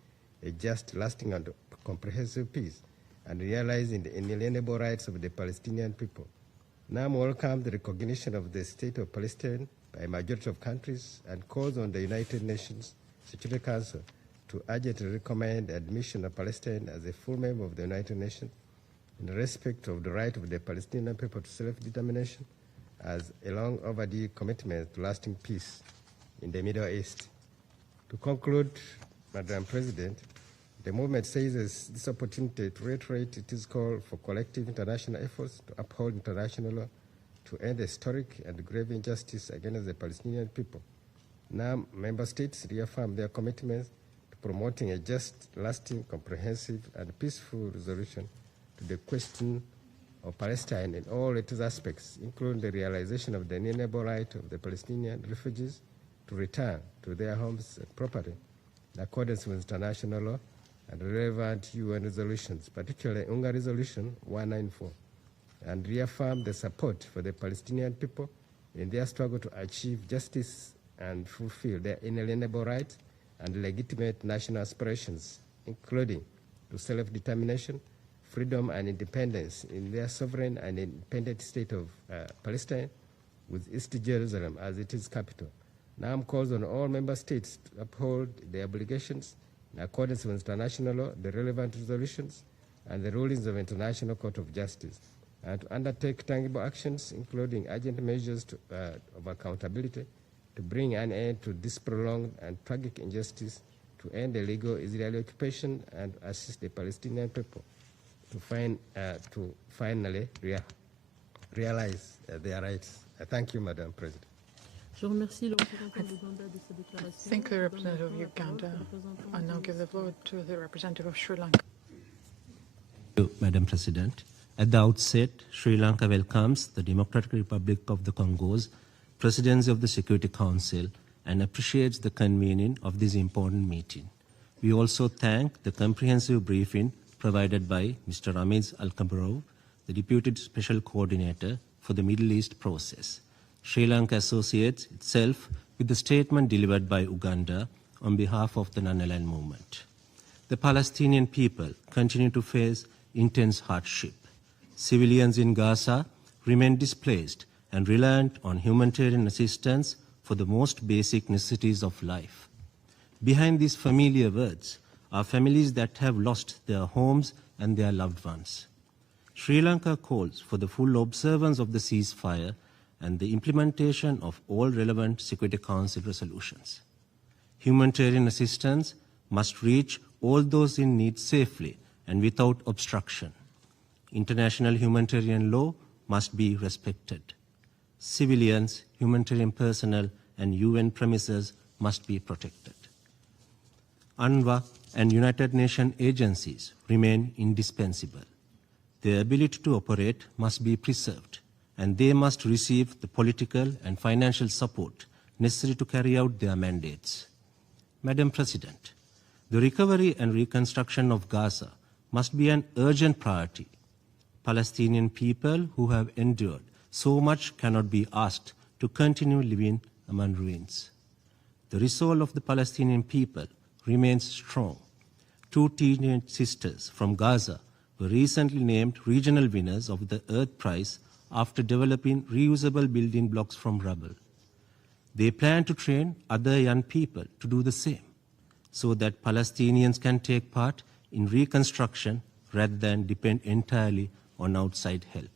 a just, lasting, and comprehensive peace and realizing the inalienable rights of the Palestinian people. NAM welcomes the recognition of the state of Palestine by a majority of countries and calls on the United Nations Security Council to urgently recommend admission of Palestine as a full member of the United Nations in respect of the right of the Palestinian people to self-determination as a long overdue commitment to lasting peace in the Middle East. To conclude, Madam President, the movement seizes this opportunity to reiterate its call for collective international efforts to uphold international law, to end historic and grave injustice against the Palestinian people. Now, member states reaffirm their commitments to promoting a just, lasting, comprehensive, and peaceful resolution to the question of Palestine in all its aspects, including the realization of the inalienable right of the Palestinian refugees to return to their homes and property in accordance with international law, and relevant UN resolutions, particularly UNGA Resolution 194, and reaffirm the support for the Palestinian people in their struggle to achieve justice and fulfill their inalienable rights and legitimate national aspirations, including to self-determination, freedom and independence in their sovereign and independent state of Palestine, with East Jerusalem as its capital. NAM calls on all member states to uphold their obligations in accordance with international law, the relevant resolutions, and the rulings of International Court of Justice, and to undertake tangible actions, including urgent measures of accountability, to bring an end to this prolonged and tragic injustice, to end the illegal Israeli occupation, and assist the Palestinian people to finally realize their rights. Thank you, Madam President. Thank the representative of Uganda. I now give the floor to the representative of Sri Lanka. Thank you, Madam President. At the outset, Sri Lanka welcomes the Democratic Republic of the Congo's presidency of the Security Council and appreciates the convening of this important meeting. We also thank the comprehensive briefing provided by Mr. Ramiz Al-Kabarov, the Deputy Special Coordinator for the Middle East process. Sri Lanka associates itself with the statement delivered by Uganda on behalf of the non-aligned movement. The Palestinian people continue to face intense hardship. Civilians in Gaza remain displaced and reliant on humanitarian assistance for the most basic necessities of life. Behind these familiar words are families that have lost their homes and their loved ones. Sri Lanka calls for the full observance of the ceasefire and the implementation of all relevant Security Council resolutions. Humanitarian assistance must reach all those in need safely and without obstruction. International humanitarian law must be respected. Civilians, humanitarian personnel, and UN premises must be protected. UNRWA and United Nations agencies remain indispensable. Their ability to operate must be preserved, and they must receive the political and financial support necessary to carry out their mandates. Madam President, the recovery and reconstruction of Gaza must be an urgent priority. Palestinian people who have endured so much cannot be asked to continue living among ruins. The resolve of the Palestinian people remains strong. 2 teenage sisters from Gaza were recently named regional winners of the Earth Prize after developing reusable building blocks from rubble. They plan to train other young people to do the same, so that Palestinians can take part in reconstruction rather than depend entirely on outside help.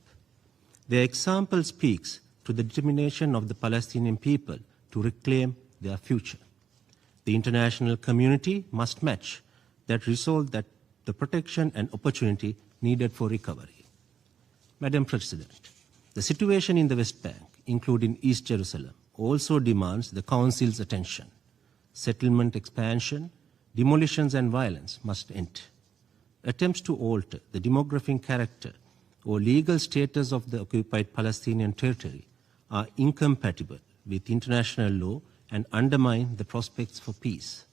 Their example speaks to the determination of the Palestinian people to reclaim their future. The international community must match that resolve, that the protection and opportunity needed for recovery. Madam President, the situation in the West Bank, including East Jerusalem, also demands the Council's attention. Settlement expansion, demolitions and violence must end. Attempts to alter the demographic character or legal status of the occupied Palestinian territory are incompatible with international law and undermine the prospects for peace.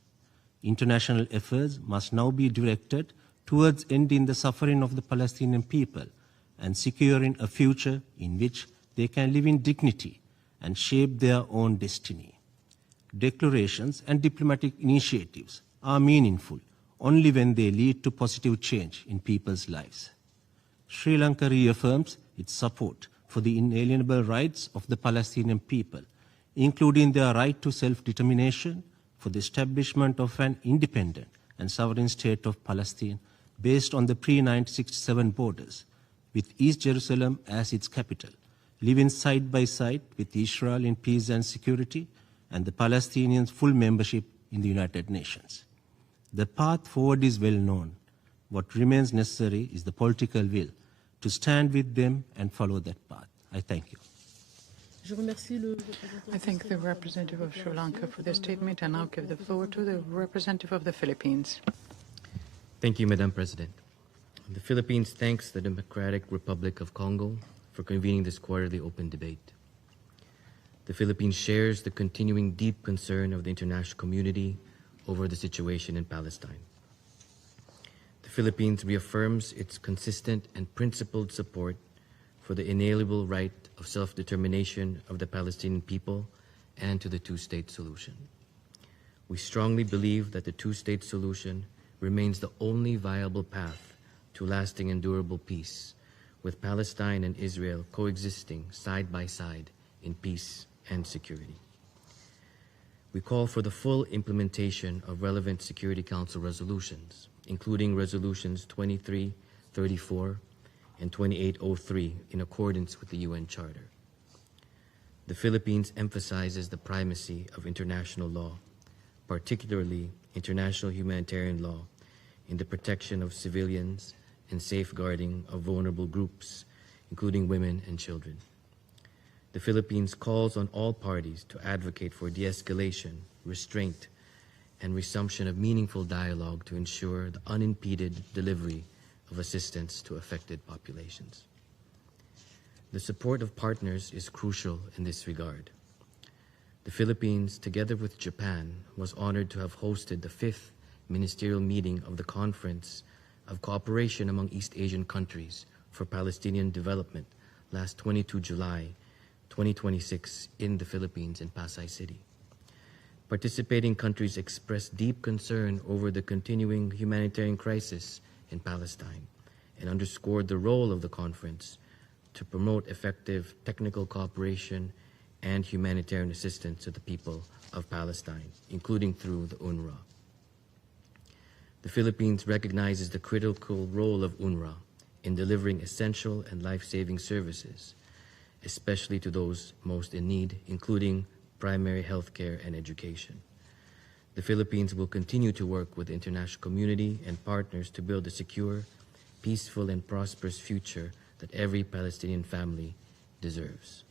International efforts must now be directed towards ending the suffering of the Palestinian people and securing a future in which they can live in dignity and shape their own destiny. Declarations and diplomatic initiatives are meaningful only when they lead to positive change in people's lives. Sri Lanka reaffirms its support for the inalienable rights of the Palestinian people, including their right to self-determination, for the establishment of an independent and sovereign state of Palestine based on the pre-1967 borders, with East Jerusalem as its capital, living side by side with Israel in peace and security, and the Palestinians' full membership in the United Nations. The path forward is well known. What remains necessary is the political will to stand with them and follow that path. I thank you. I thank the representative of Sri Lanka for this statement, and I'll give the floor to the representative of the Philippines. Thank you, Madam President. The Philippines thanks the Democratic Republic of Congo for convening this quarterly open debate. The Philippines shares the continuing deep concern of the international community over the situation in Palestine. Philippines reaffirms its consistent and principled support for the inalienable right of self-determination of the Palestinian people and to the two-state solution. We strongly believe that the two-state solution remains the only viable path to lasting and durable peace, with Palestine and Israel coexisting side by side in peace and security. We call for the full implementation of relevant Security Council resolutions, including resolutions 2334 and 2803 in accordance with the UN Charter. The Philippines emphasizes the primacy of international law, particularly international humanitarian law, in the protection of civilians and safeguarding of vulnerable groups, including women and children. The Philippines calls on all parties to advocate for de-escalation, restraint, and resumption of meaningful dialogue to ensure the unimpeded delivery of assistance to affected populations. The support of partners is crucial in this regard. The Philippines, together with Japan, was honored to have hosted the 5th ministerial meeting of the Conference of Cooperation among East Asian Countries for Palestinian Development last 22 July 2026 in the Philippines in Pasay City. Participating countries expressed deep concern over the continuing humanitarian crisis in Palestine and underscored the role of the conference to promote effective technical cooperation and humanitarian assistance to the people of Palestine, including through the UNRWA. The Philippines recognizes the critical role of UNRWA in delivering essential and life-saving services, especially to those most in need, including primary health care and education. The Philippines will continue to work with the international community and partners to build a secure, peaceful, and prosperous future that every Palestinian family deserves.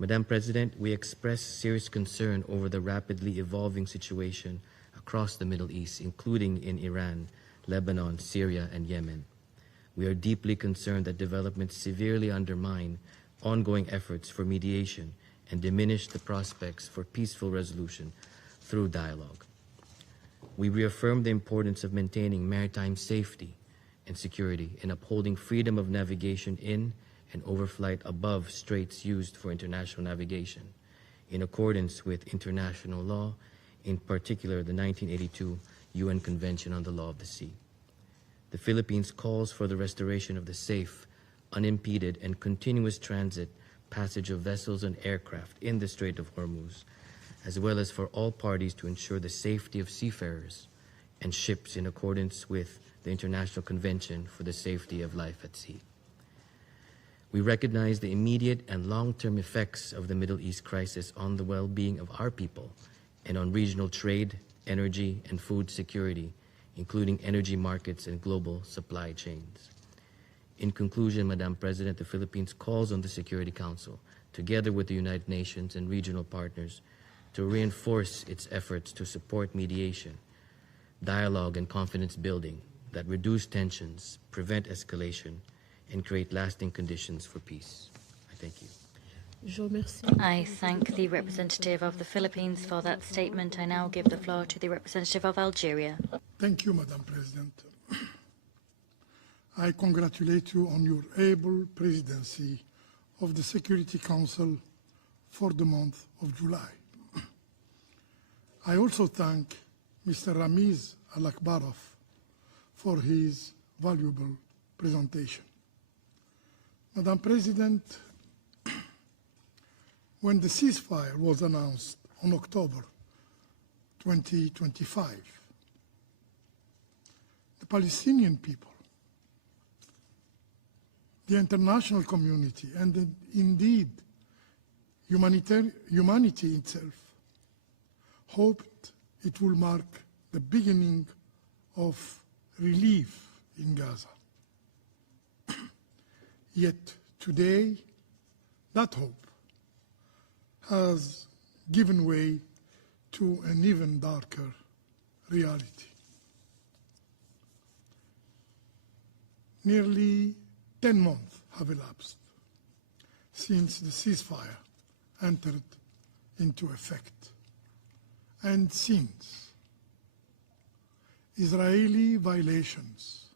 Madam President, we express serious concern over the rapidly evolving situation across the Middle East, including in Iran, Lebanon, Syria, and Yemen. We are deeply concerned that developments severely undermine ongoing efforts for mediation and diminish the prospects for peaceful resolution through dialogue. We reaffirm the importance of maintaining maritime safety and security and upholding freedom of navigation in and overflight above straits used for international navigation, in accordance with international law, in particular the 1982 UN Convention on the Law of the Sea. The Philippines calls for the restoration of the safe, unimpeded, and continuous transit passage of vessels and aircraft in the Strait of Hormuz, as well as for all parties to ensure the safety of seafarers and ships in accordance with the International Convention for the Safety of Life at Sea. We recognize the immediate and long-term effects of the Middle East crisis on the well-being of our people and on regional trade, energy, and food security, including energy markets and global supply chains. In conclusion, Madam President, the Philippines calls on the Security Council, together with the United Nations and regional partners, to reinforce its efforts to support mediation, dialogue, and confidence building that reduce tensions, prevent escalation, and create lasting conditions for peace. I thank you. I thank the representative of the Philippines for that statement. I now give the floor to the representative of Algeria. Thank you, Madam President. I congratulate you on your able presidency of the Security Council for the month of July. I also thank Mr. Ramiz Al-Akbarov for his valuable presentation. Madam President, when the ceasefire was announced on October 2025, the Palestinian people, the international community, and indeed humanity itself hoped it will mark the beginning of relief in Gaza. Yet today, that hope has given way to an even darker reality. Nearly 10 months have elapsed since the ceasefire entered into effect, and since Israeli violations,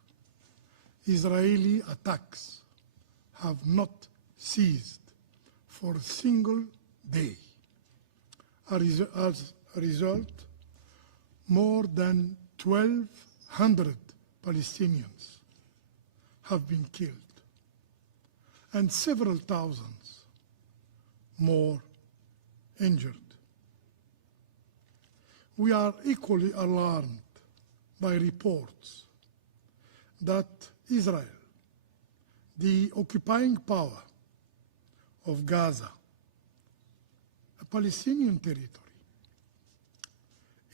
Israeli attacks have not ceased for a single day. As a result, more than 1,200 Palestinians have been killed and several thousands more injured. We are equally alarmed by reports that Israel, the occupying power of Gaza, a Palestinian territory,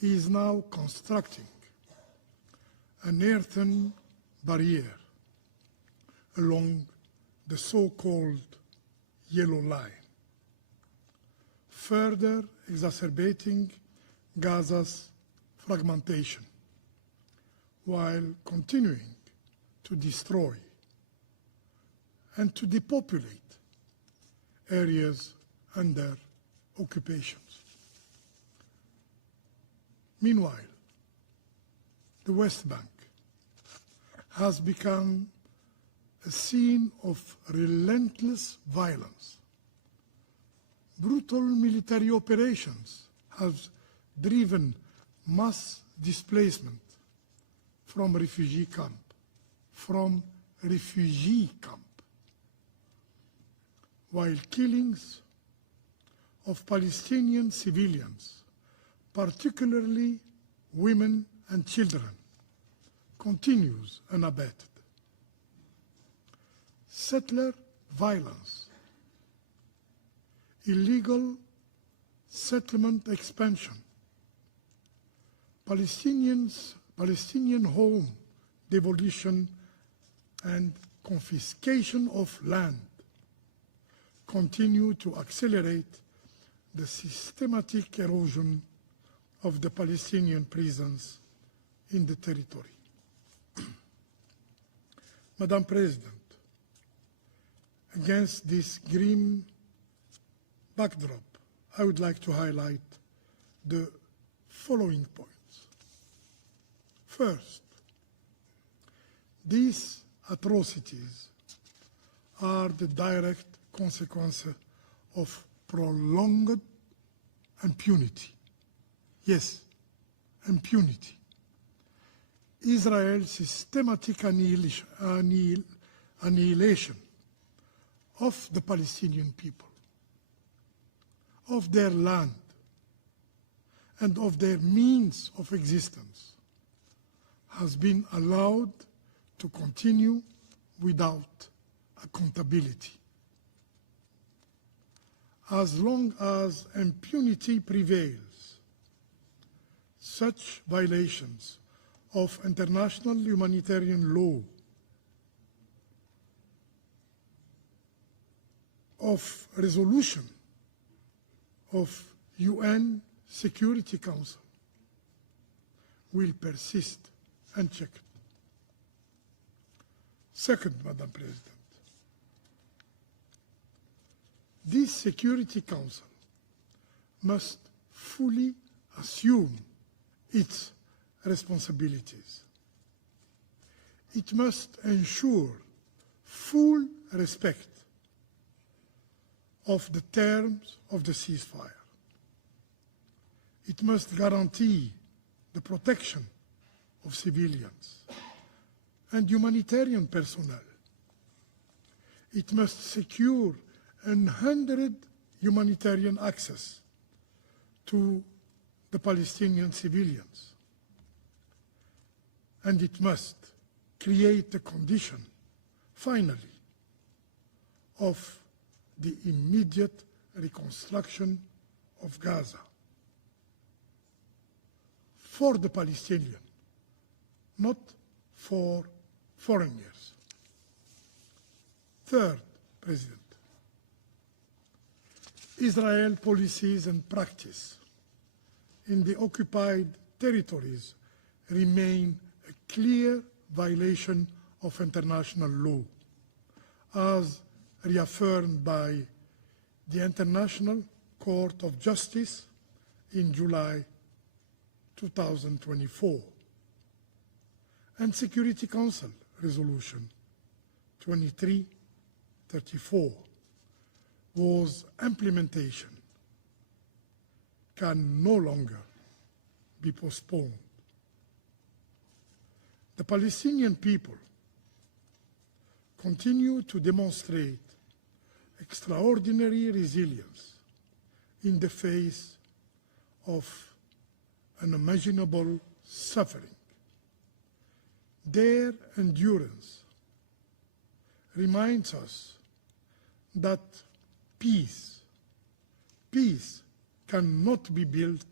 is now constructing an earthen barrier along the so-called Yellow Line, further exacerbating Gaza's fragmentation while continuing to destroy and to depopulate areas under occupations. Meanwhile, the West Bank has become a scene of relentless violence. Brutal military operations have driven mass displacement from refugee camp, while killings of Palestinian civilians, particularly women and children, continues unabated. Settler violence, illegal settlement expansion, Palestinian home demolition and confiscation of land continue to accelerate the systematic erosion of the Palestinian presence in the territory. Madam President, against this grim backdrop, I would like to highlight the following points. First, these atrocities are the direct consequence of prolonged impunity. Yes, impunity. Israel's systematic annihilation of the Palestinian people, of their land, and of their means of existence has been allowed to continue without accountability. As long as impunity prevails, such violations of international humanitarian law, of resolution of UN Security Council will persist unchecked. Second, Madam President, this Security Council must fully assume its responsibilities. It must ensure full respect of the terms of the ceasefire. It must guarantee the protection of civilians and humanitarian personnel. It must secure unhindered humanitarian access to the Palestinian civilians. And it must create a condition, finally, of the immediate reconstruction of Gaza for the Palestinian, not for foreigners. Third, President, Israel policies and practice in the occupied territories remain a clear violation of international law, as reaffirmed by the International Court of Justice in July 2024. and Security Council Resolution 2334, whose implementation can no longer be postponed. The Palestinian people continue to demonstrate extraordinary resilience in the face of unimaginable suffering. Their endurance reminds us that peace cannot be built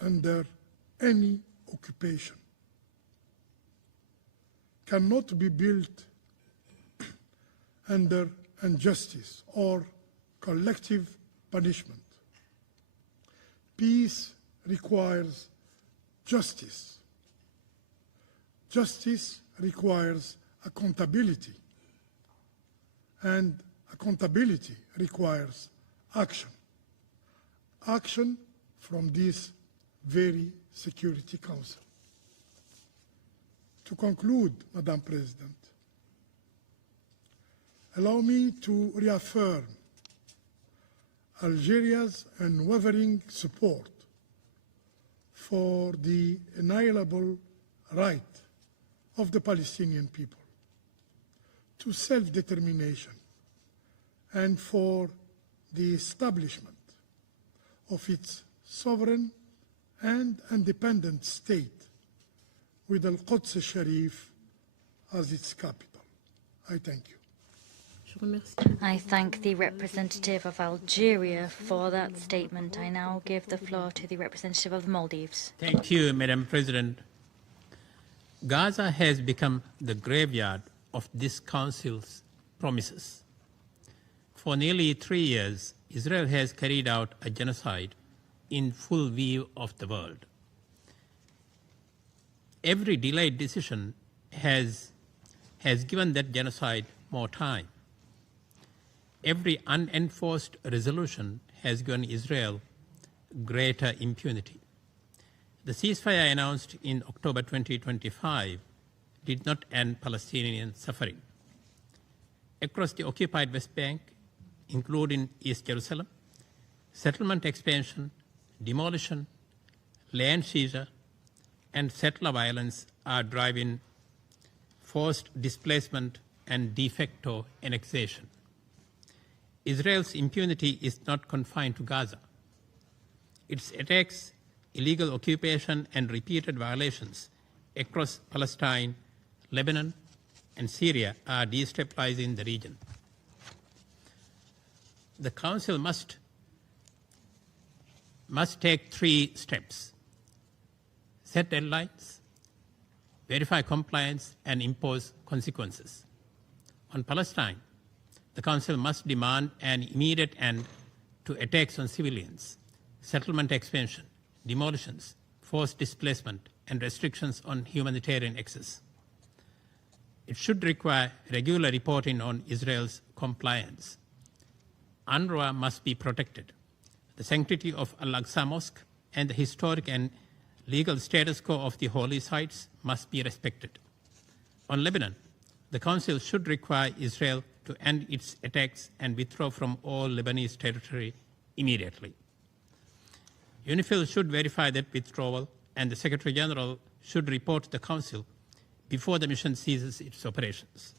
under any occupation, cannot be built under injustice or collective punishment. Peace requires justice. Justice requires accountability, and accountability requires action. Action from this very Security Council. To conclude, Madam President, allow me to reaffirm Algeria's unwavering support for the inalienable right of the Palestinian people to self-determination and for the establishment of its sovereign and independent state with Al-Quds al-Sharif as its capital. I thank you. I thank the representative of Algeria for that statement. I now give the floor to the representative of the Maldives. Thank you, Madam President. Gaza has become the graveyard of this Council's promises. For nearly 3 years, Israel has carried out a genocide in full view of the world. Every delayed decision has given that genocide more time. Every unenforced resolution has given Israel greater impunity. The ceasefire announced in October 2025 did not end Palestinian suffering. Across the occupied West Bank, including East Jerusalem, settlement expansion, demolition, land seizure, and settler violence are driving forced displacement and de facto annexation. Israel's impunity is not confined to Gaza. Its attacks, illegal occupation, and repeated violations across Palestine, Lebanon, and Syria are destabilizing the region. The Council must take 3 steps: set deadlines, verify compliance, and impose consequences. On Palestine, the Council must demand an immediate end to attacks on civilians, settlement expansion, demolitions, forced displacement, and restrictions on humanitarian access. It should require regular reporting on Israel's compliance. UNRWA must be protected. The sanctity of Al-Aqsa Mosque and the historic and legal status quo of the holy sites must be respected. On Lebanon, the Council should require Israel to end its attacks and withdraw from all Lebanese territory immediately. UNIFIL should verify that withdrawal, and the Secretary General should report to the Council before the mission ceases its operations.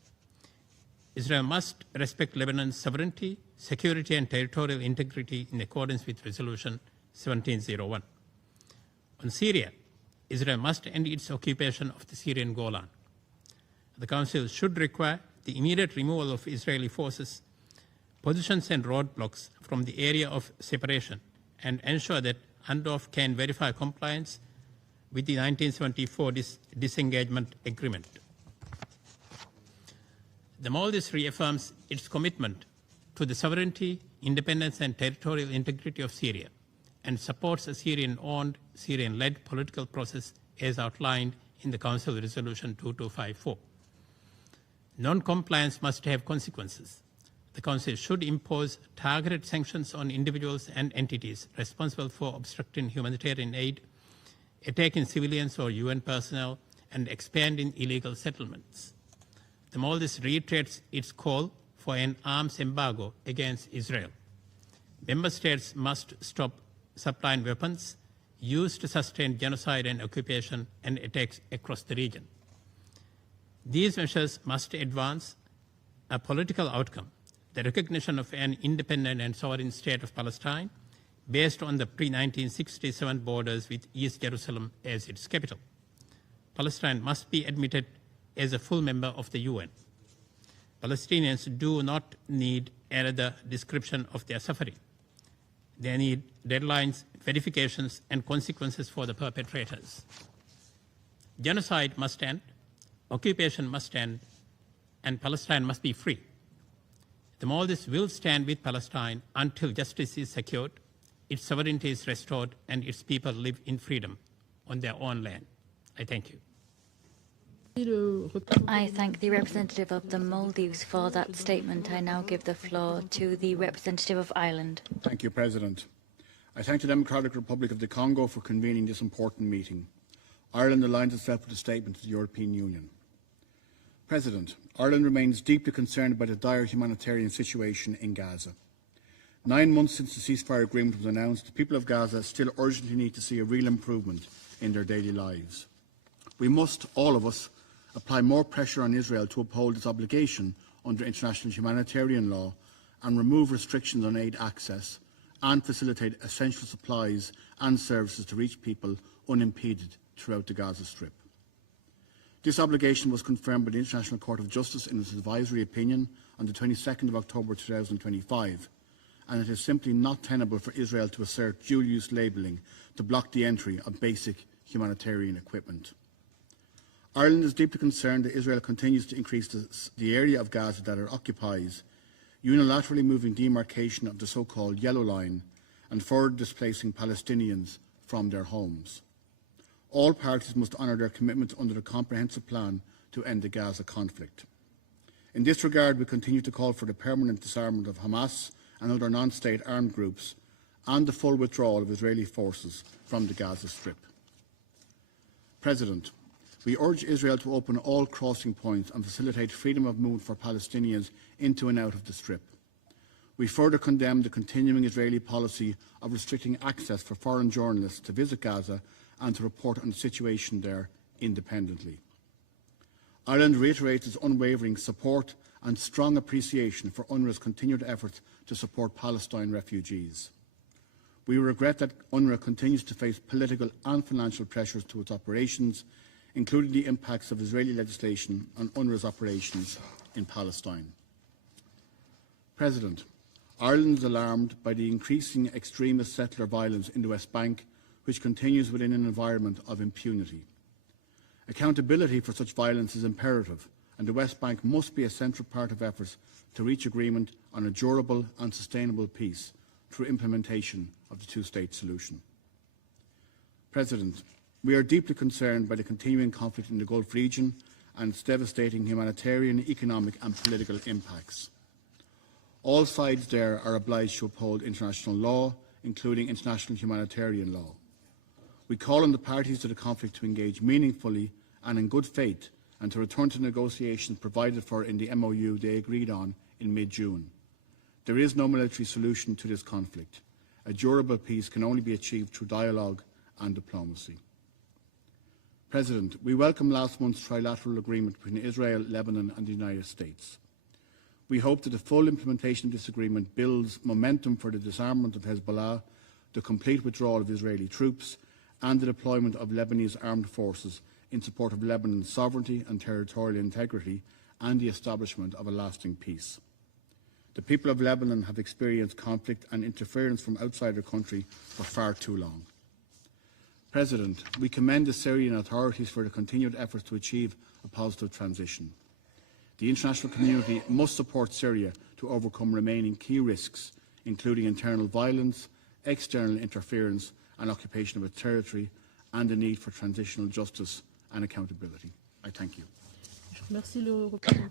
Israel must respect Lebanon's sovereignty, security, and territorial integrity in accordance with Resolution 1701. On Syria, Israel must end its occupation of the Syrian Golan. The Council should require the immediate removal of Israeli forces, positions, and roadblocks from the area of separation, and ensure that UNDOF can verify compliance with the 1974 disengagement agreement. The Maldives reaffirms its commitment to the sovereignty, independence, and territorial integrity of Syria, and supports a Syrian-owned, Syrian-led political process as outlined in the Council Resolution 2254. Non-compliance must have consequences. The Council should impose targeted sanctions on individuals and entities responsible for obstructing humanitarian aid, attacking civilians or UN personnel, and expanding illegal settlements. The Maldives reiterates its call for an arms embargo against Israel. Member states must stop supplying weapons used to sustain genocide and occupation and attacks across the region. These measures must advance a political outcome, the recognition of an independent and sovereign state of Palestine based on the pre-1967 borders with East Jerusalem as its capital. Palestine must be admitted as a full member of the UN. Palestinians do not need another description of their suffering. They need deadlines, verifications, and consequences for the perpetrators. Genocide must end, occupation must end, and Palestine must be free. The Maldives will stand with Palestine until justice is secured, its sovereignty is restored, and its people live in freedom on their own land. I thank you. I thank the representative of the Maldives for that statement. I now give the floor to the representative of Ireland. Thank you, President. I thank the Democratic Republic of the Congo for convening this important meeting. Ireland aligns itself with the statement of the European Union. President, Ireland remains deeply concerned by the dire humanitarian situation in Gaza. 9 months since the ceasefire agreement was announced, the people of Gaza still urgently need to see a real improvement in their daily lives. We must, all of us, apply more pressure on Israel to uphold its obligation under international humanitarian law and remove restrictions on aid access and facilitate essential supplies and services to reach people unimpeded throughout the Gaza Strip. This obligation was confirmed by the International Court of Justice in its advisory opinion on the 22nd of October 2025, and it is simply not tenable for Israel to assert dual-use labelling to block the entry of basic humanitarian equipment. Ireland is deeply concerned that Israel continues to increase the area of Gaza that it occupies, unilaterally moving demarcation of the so-called Yellow Line and further displacing Palestinians from their homes. All parties must honour their commitments under the comprehensive plan to end the Gaza conflict. In this regard, we continue to call for the permanent disarmament of Hamas and other non-state armed groups and the full withdrawal of Israeli forces from the Gaza Strip. President, we urge Israel to open all crossing points and facilitate freedom of movement for Palestinians into and out of the Strip. We further condemn the continuing Israeli policy of restricting access for foreign journalists to visit Gaza and to report on the situation there independently. Ireland reiterates its unwavering support and strong appreciation for UNRWA's continued efforts to support Palestine refugees. We regret that UNRWA continues to face political and financial pressures to its operations, including the impacts of Israeli legislation on UNRWA's operations in Palestine. President, Ireland is alarmed by the increasing extremist settler violence in the West Bank, which continues within an environment of impunity. Accountability for such violence is imperative, and the West Bank must be a central part of efforts to reach agreement on a durable and sustainable peace through implementation of the two-state solution. President, we are deeply concerned by the continuing conflict in the Gulf region and its devastating humanitarian, economic and political impacts. All sides there are obliged to uphold international law, including international humanitarian law. We call on the parties to the conflict to engage meaningfully and in good faith and to return to negotiations provided for in the MOU they agreed on in mid-June. There is no military solution to this conflict. A durable peace can only be achieved through dialogue and diplomacy. President, we welcome last month's trilateral agreement between Israel, Lebanon and the United States. We hope that the full implementation of this agreement builds momentum for the disarmament of Hezbollah, the complete withdrawal of Israeli troops, and the deployment of Lebanese armed forces in support of Lebanon's sovereignty and territorial integrity and the establishment of a lasting peace. The people of Lebanon have experienced conflict and interference from outside their country for far too long. President, we commend the Syrian authorities for their continued efforts to achieve a positive transition. The international community must support Syria to overcome remaining key risks, including internal violence, external interference and occupation of its territory, and the need for transitional justice and accountability. I thank you.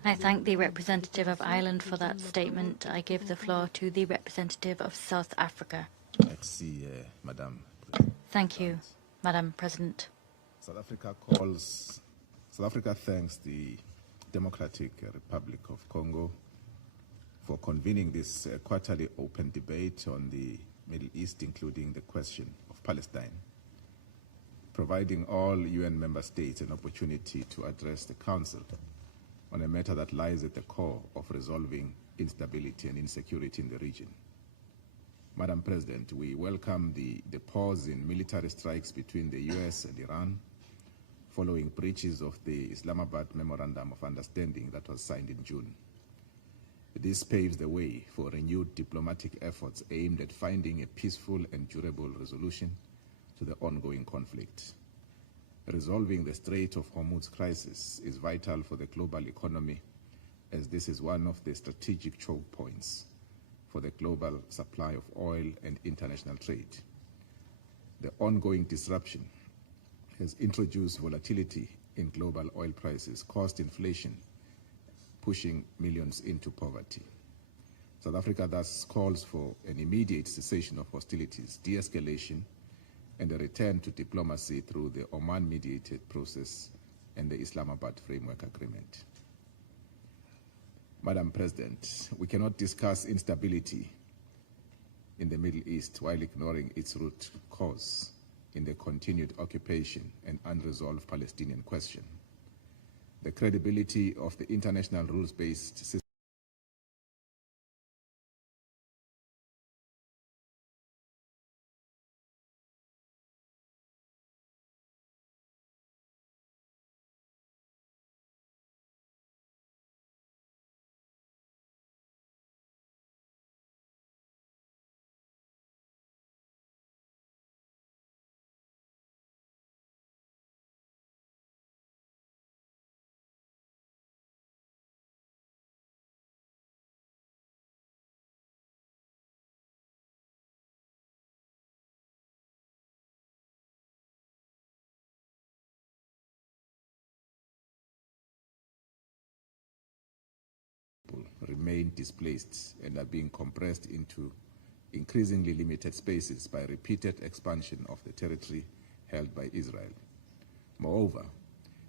I thank the representative of Ireland for that statement. I give the floor to the representative of South Africa. Merci, Madame. Thank you, Madam President. South Africa calls South Africa thanks the Democratic Republic of Congo for convening this quarterly open debate on the Middle East, including the question of Palestine, providing all UN member states an opportunity to address the Council on a matter that lies at the core of resolving instability and insecurity in the region. Madam President, we welcome the pause in military strikes between the US and Iran following breaches of the Islamabad Memorandum of Understanding that was signed in June. This paves the way for renewed diplomatic efforts aimed at finding a peaceful and durable resolution to the ongoing conflict. Resolving the Strait of Hormuz crisis is vital for the global economy, as this is one of the strategic choke points for the global supply of oil and international trade. The ongoing disruption has introduced volatility in global oil prices, caused inflation, pushing millions into poverty. South Africa thus calls for an immediate cessation of hostilities, de-escalation, and a return to diplomacy through the Oman-mediated process and the Islamabad Framework Agreement. Madam President, we cannot discuss instability in the Middle East while ignoring its root cause in the continued occupation and unresolved Palestinian question. The credibility of the international rules-based system remain displaced and are being compressed into increasingly limited spaces by repeated expansion of the territory held by Israel. Moreover,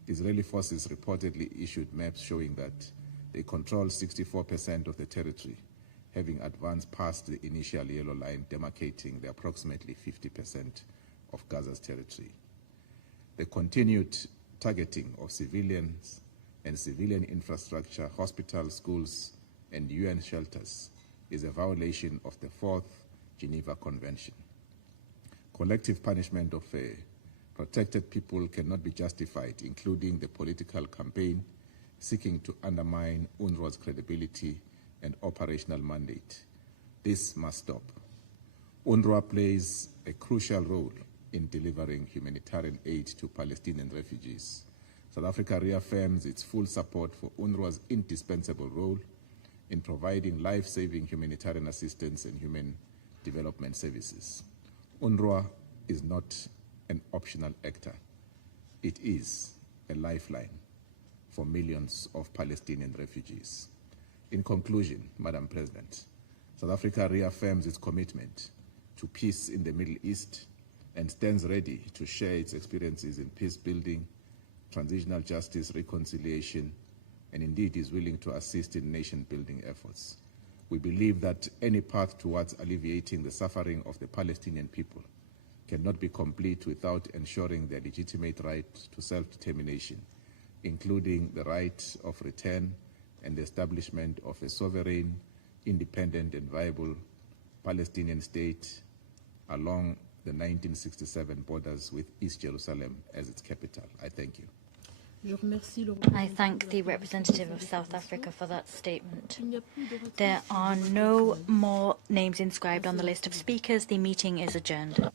Israeli forces reportedly issued maps showing that they control 64% of the territory, having advanced past the initial yellow line demarcating the approximately 50% of Gaza's territory. The continued targeting of civilians and civilian infrastructure, hospitals, schools, and UN shelters is a violation of the Fourth Geneva Convention. Collective punishment of protected people cannot be justified, including the political campaign seeking to undermine UNRWA's credibility and operational mandate. This must stop. UNRWA plays a crucial role in delivering humanitarian aid to Palestinian refugees. South Africa reaffirms its full support for UNRWA's indispensable role in providing life-saving humanitarian assistance and human development services. UNRWA is not an optional actor. It is a lifeline for millions of Palestinian refugees. In conclusion, Madam President, South Africa reaffirms its commitment to peace in the Middle East and stands ready to share its experiences in peace building, transitional justice, reconciliation, and indeed is willing to assist in nation-building efforts. We believe that any path towards alleviating the suffering of the Palestinian people cannot be complete without ensuring their legitimate right to self-determination, including the right of return and the establishment of a sovereign, independent, and viable Palestinian state along the 1967 borders with East Jerusalem as its capital. I thank you. I thank the representative of South Africa for that statement. There are no more names inscribed on the list of speakers. The meeting is adjourned.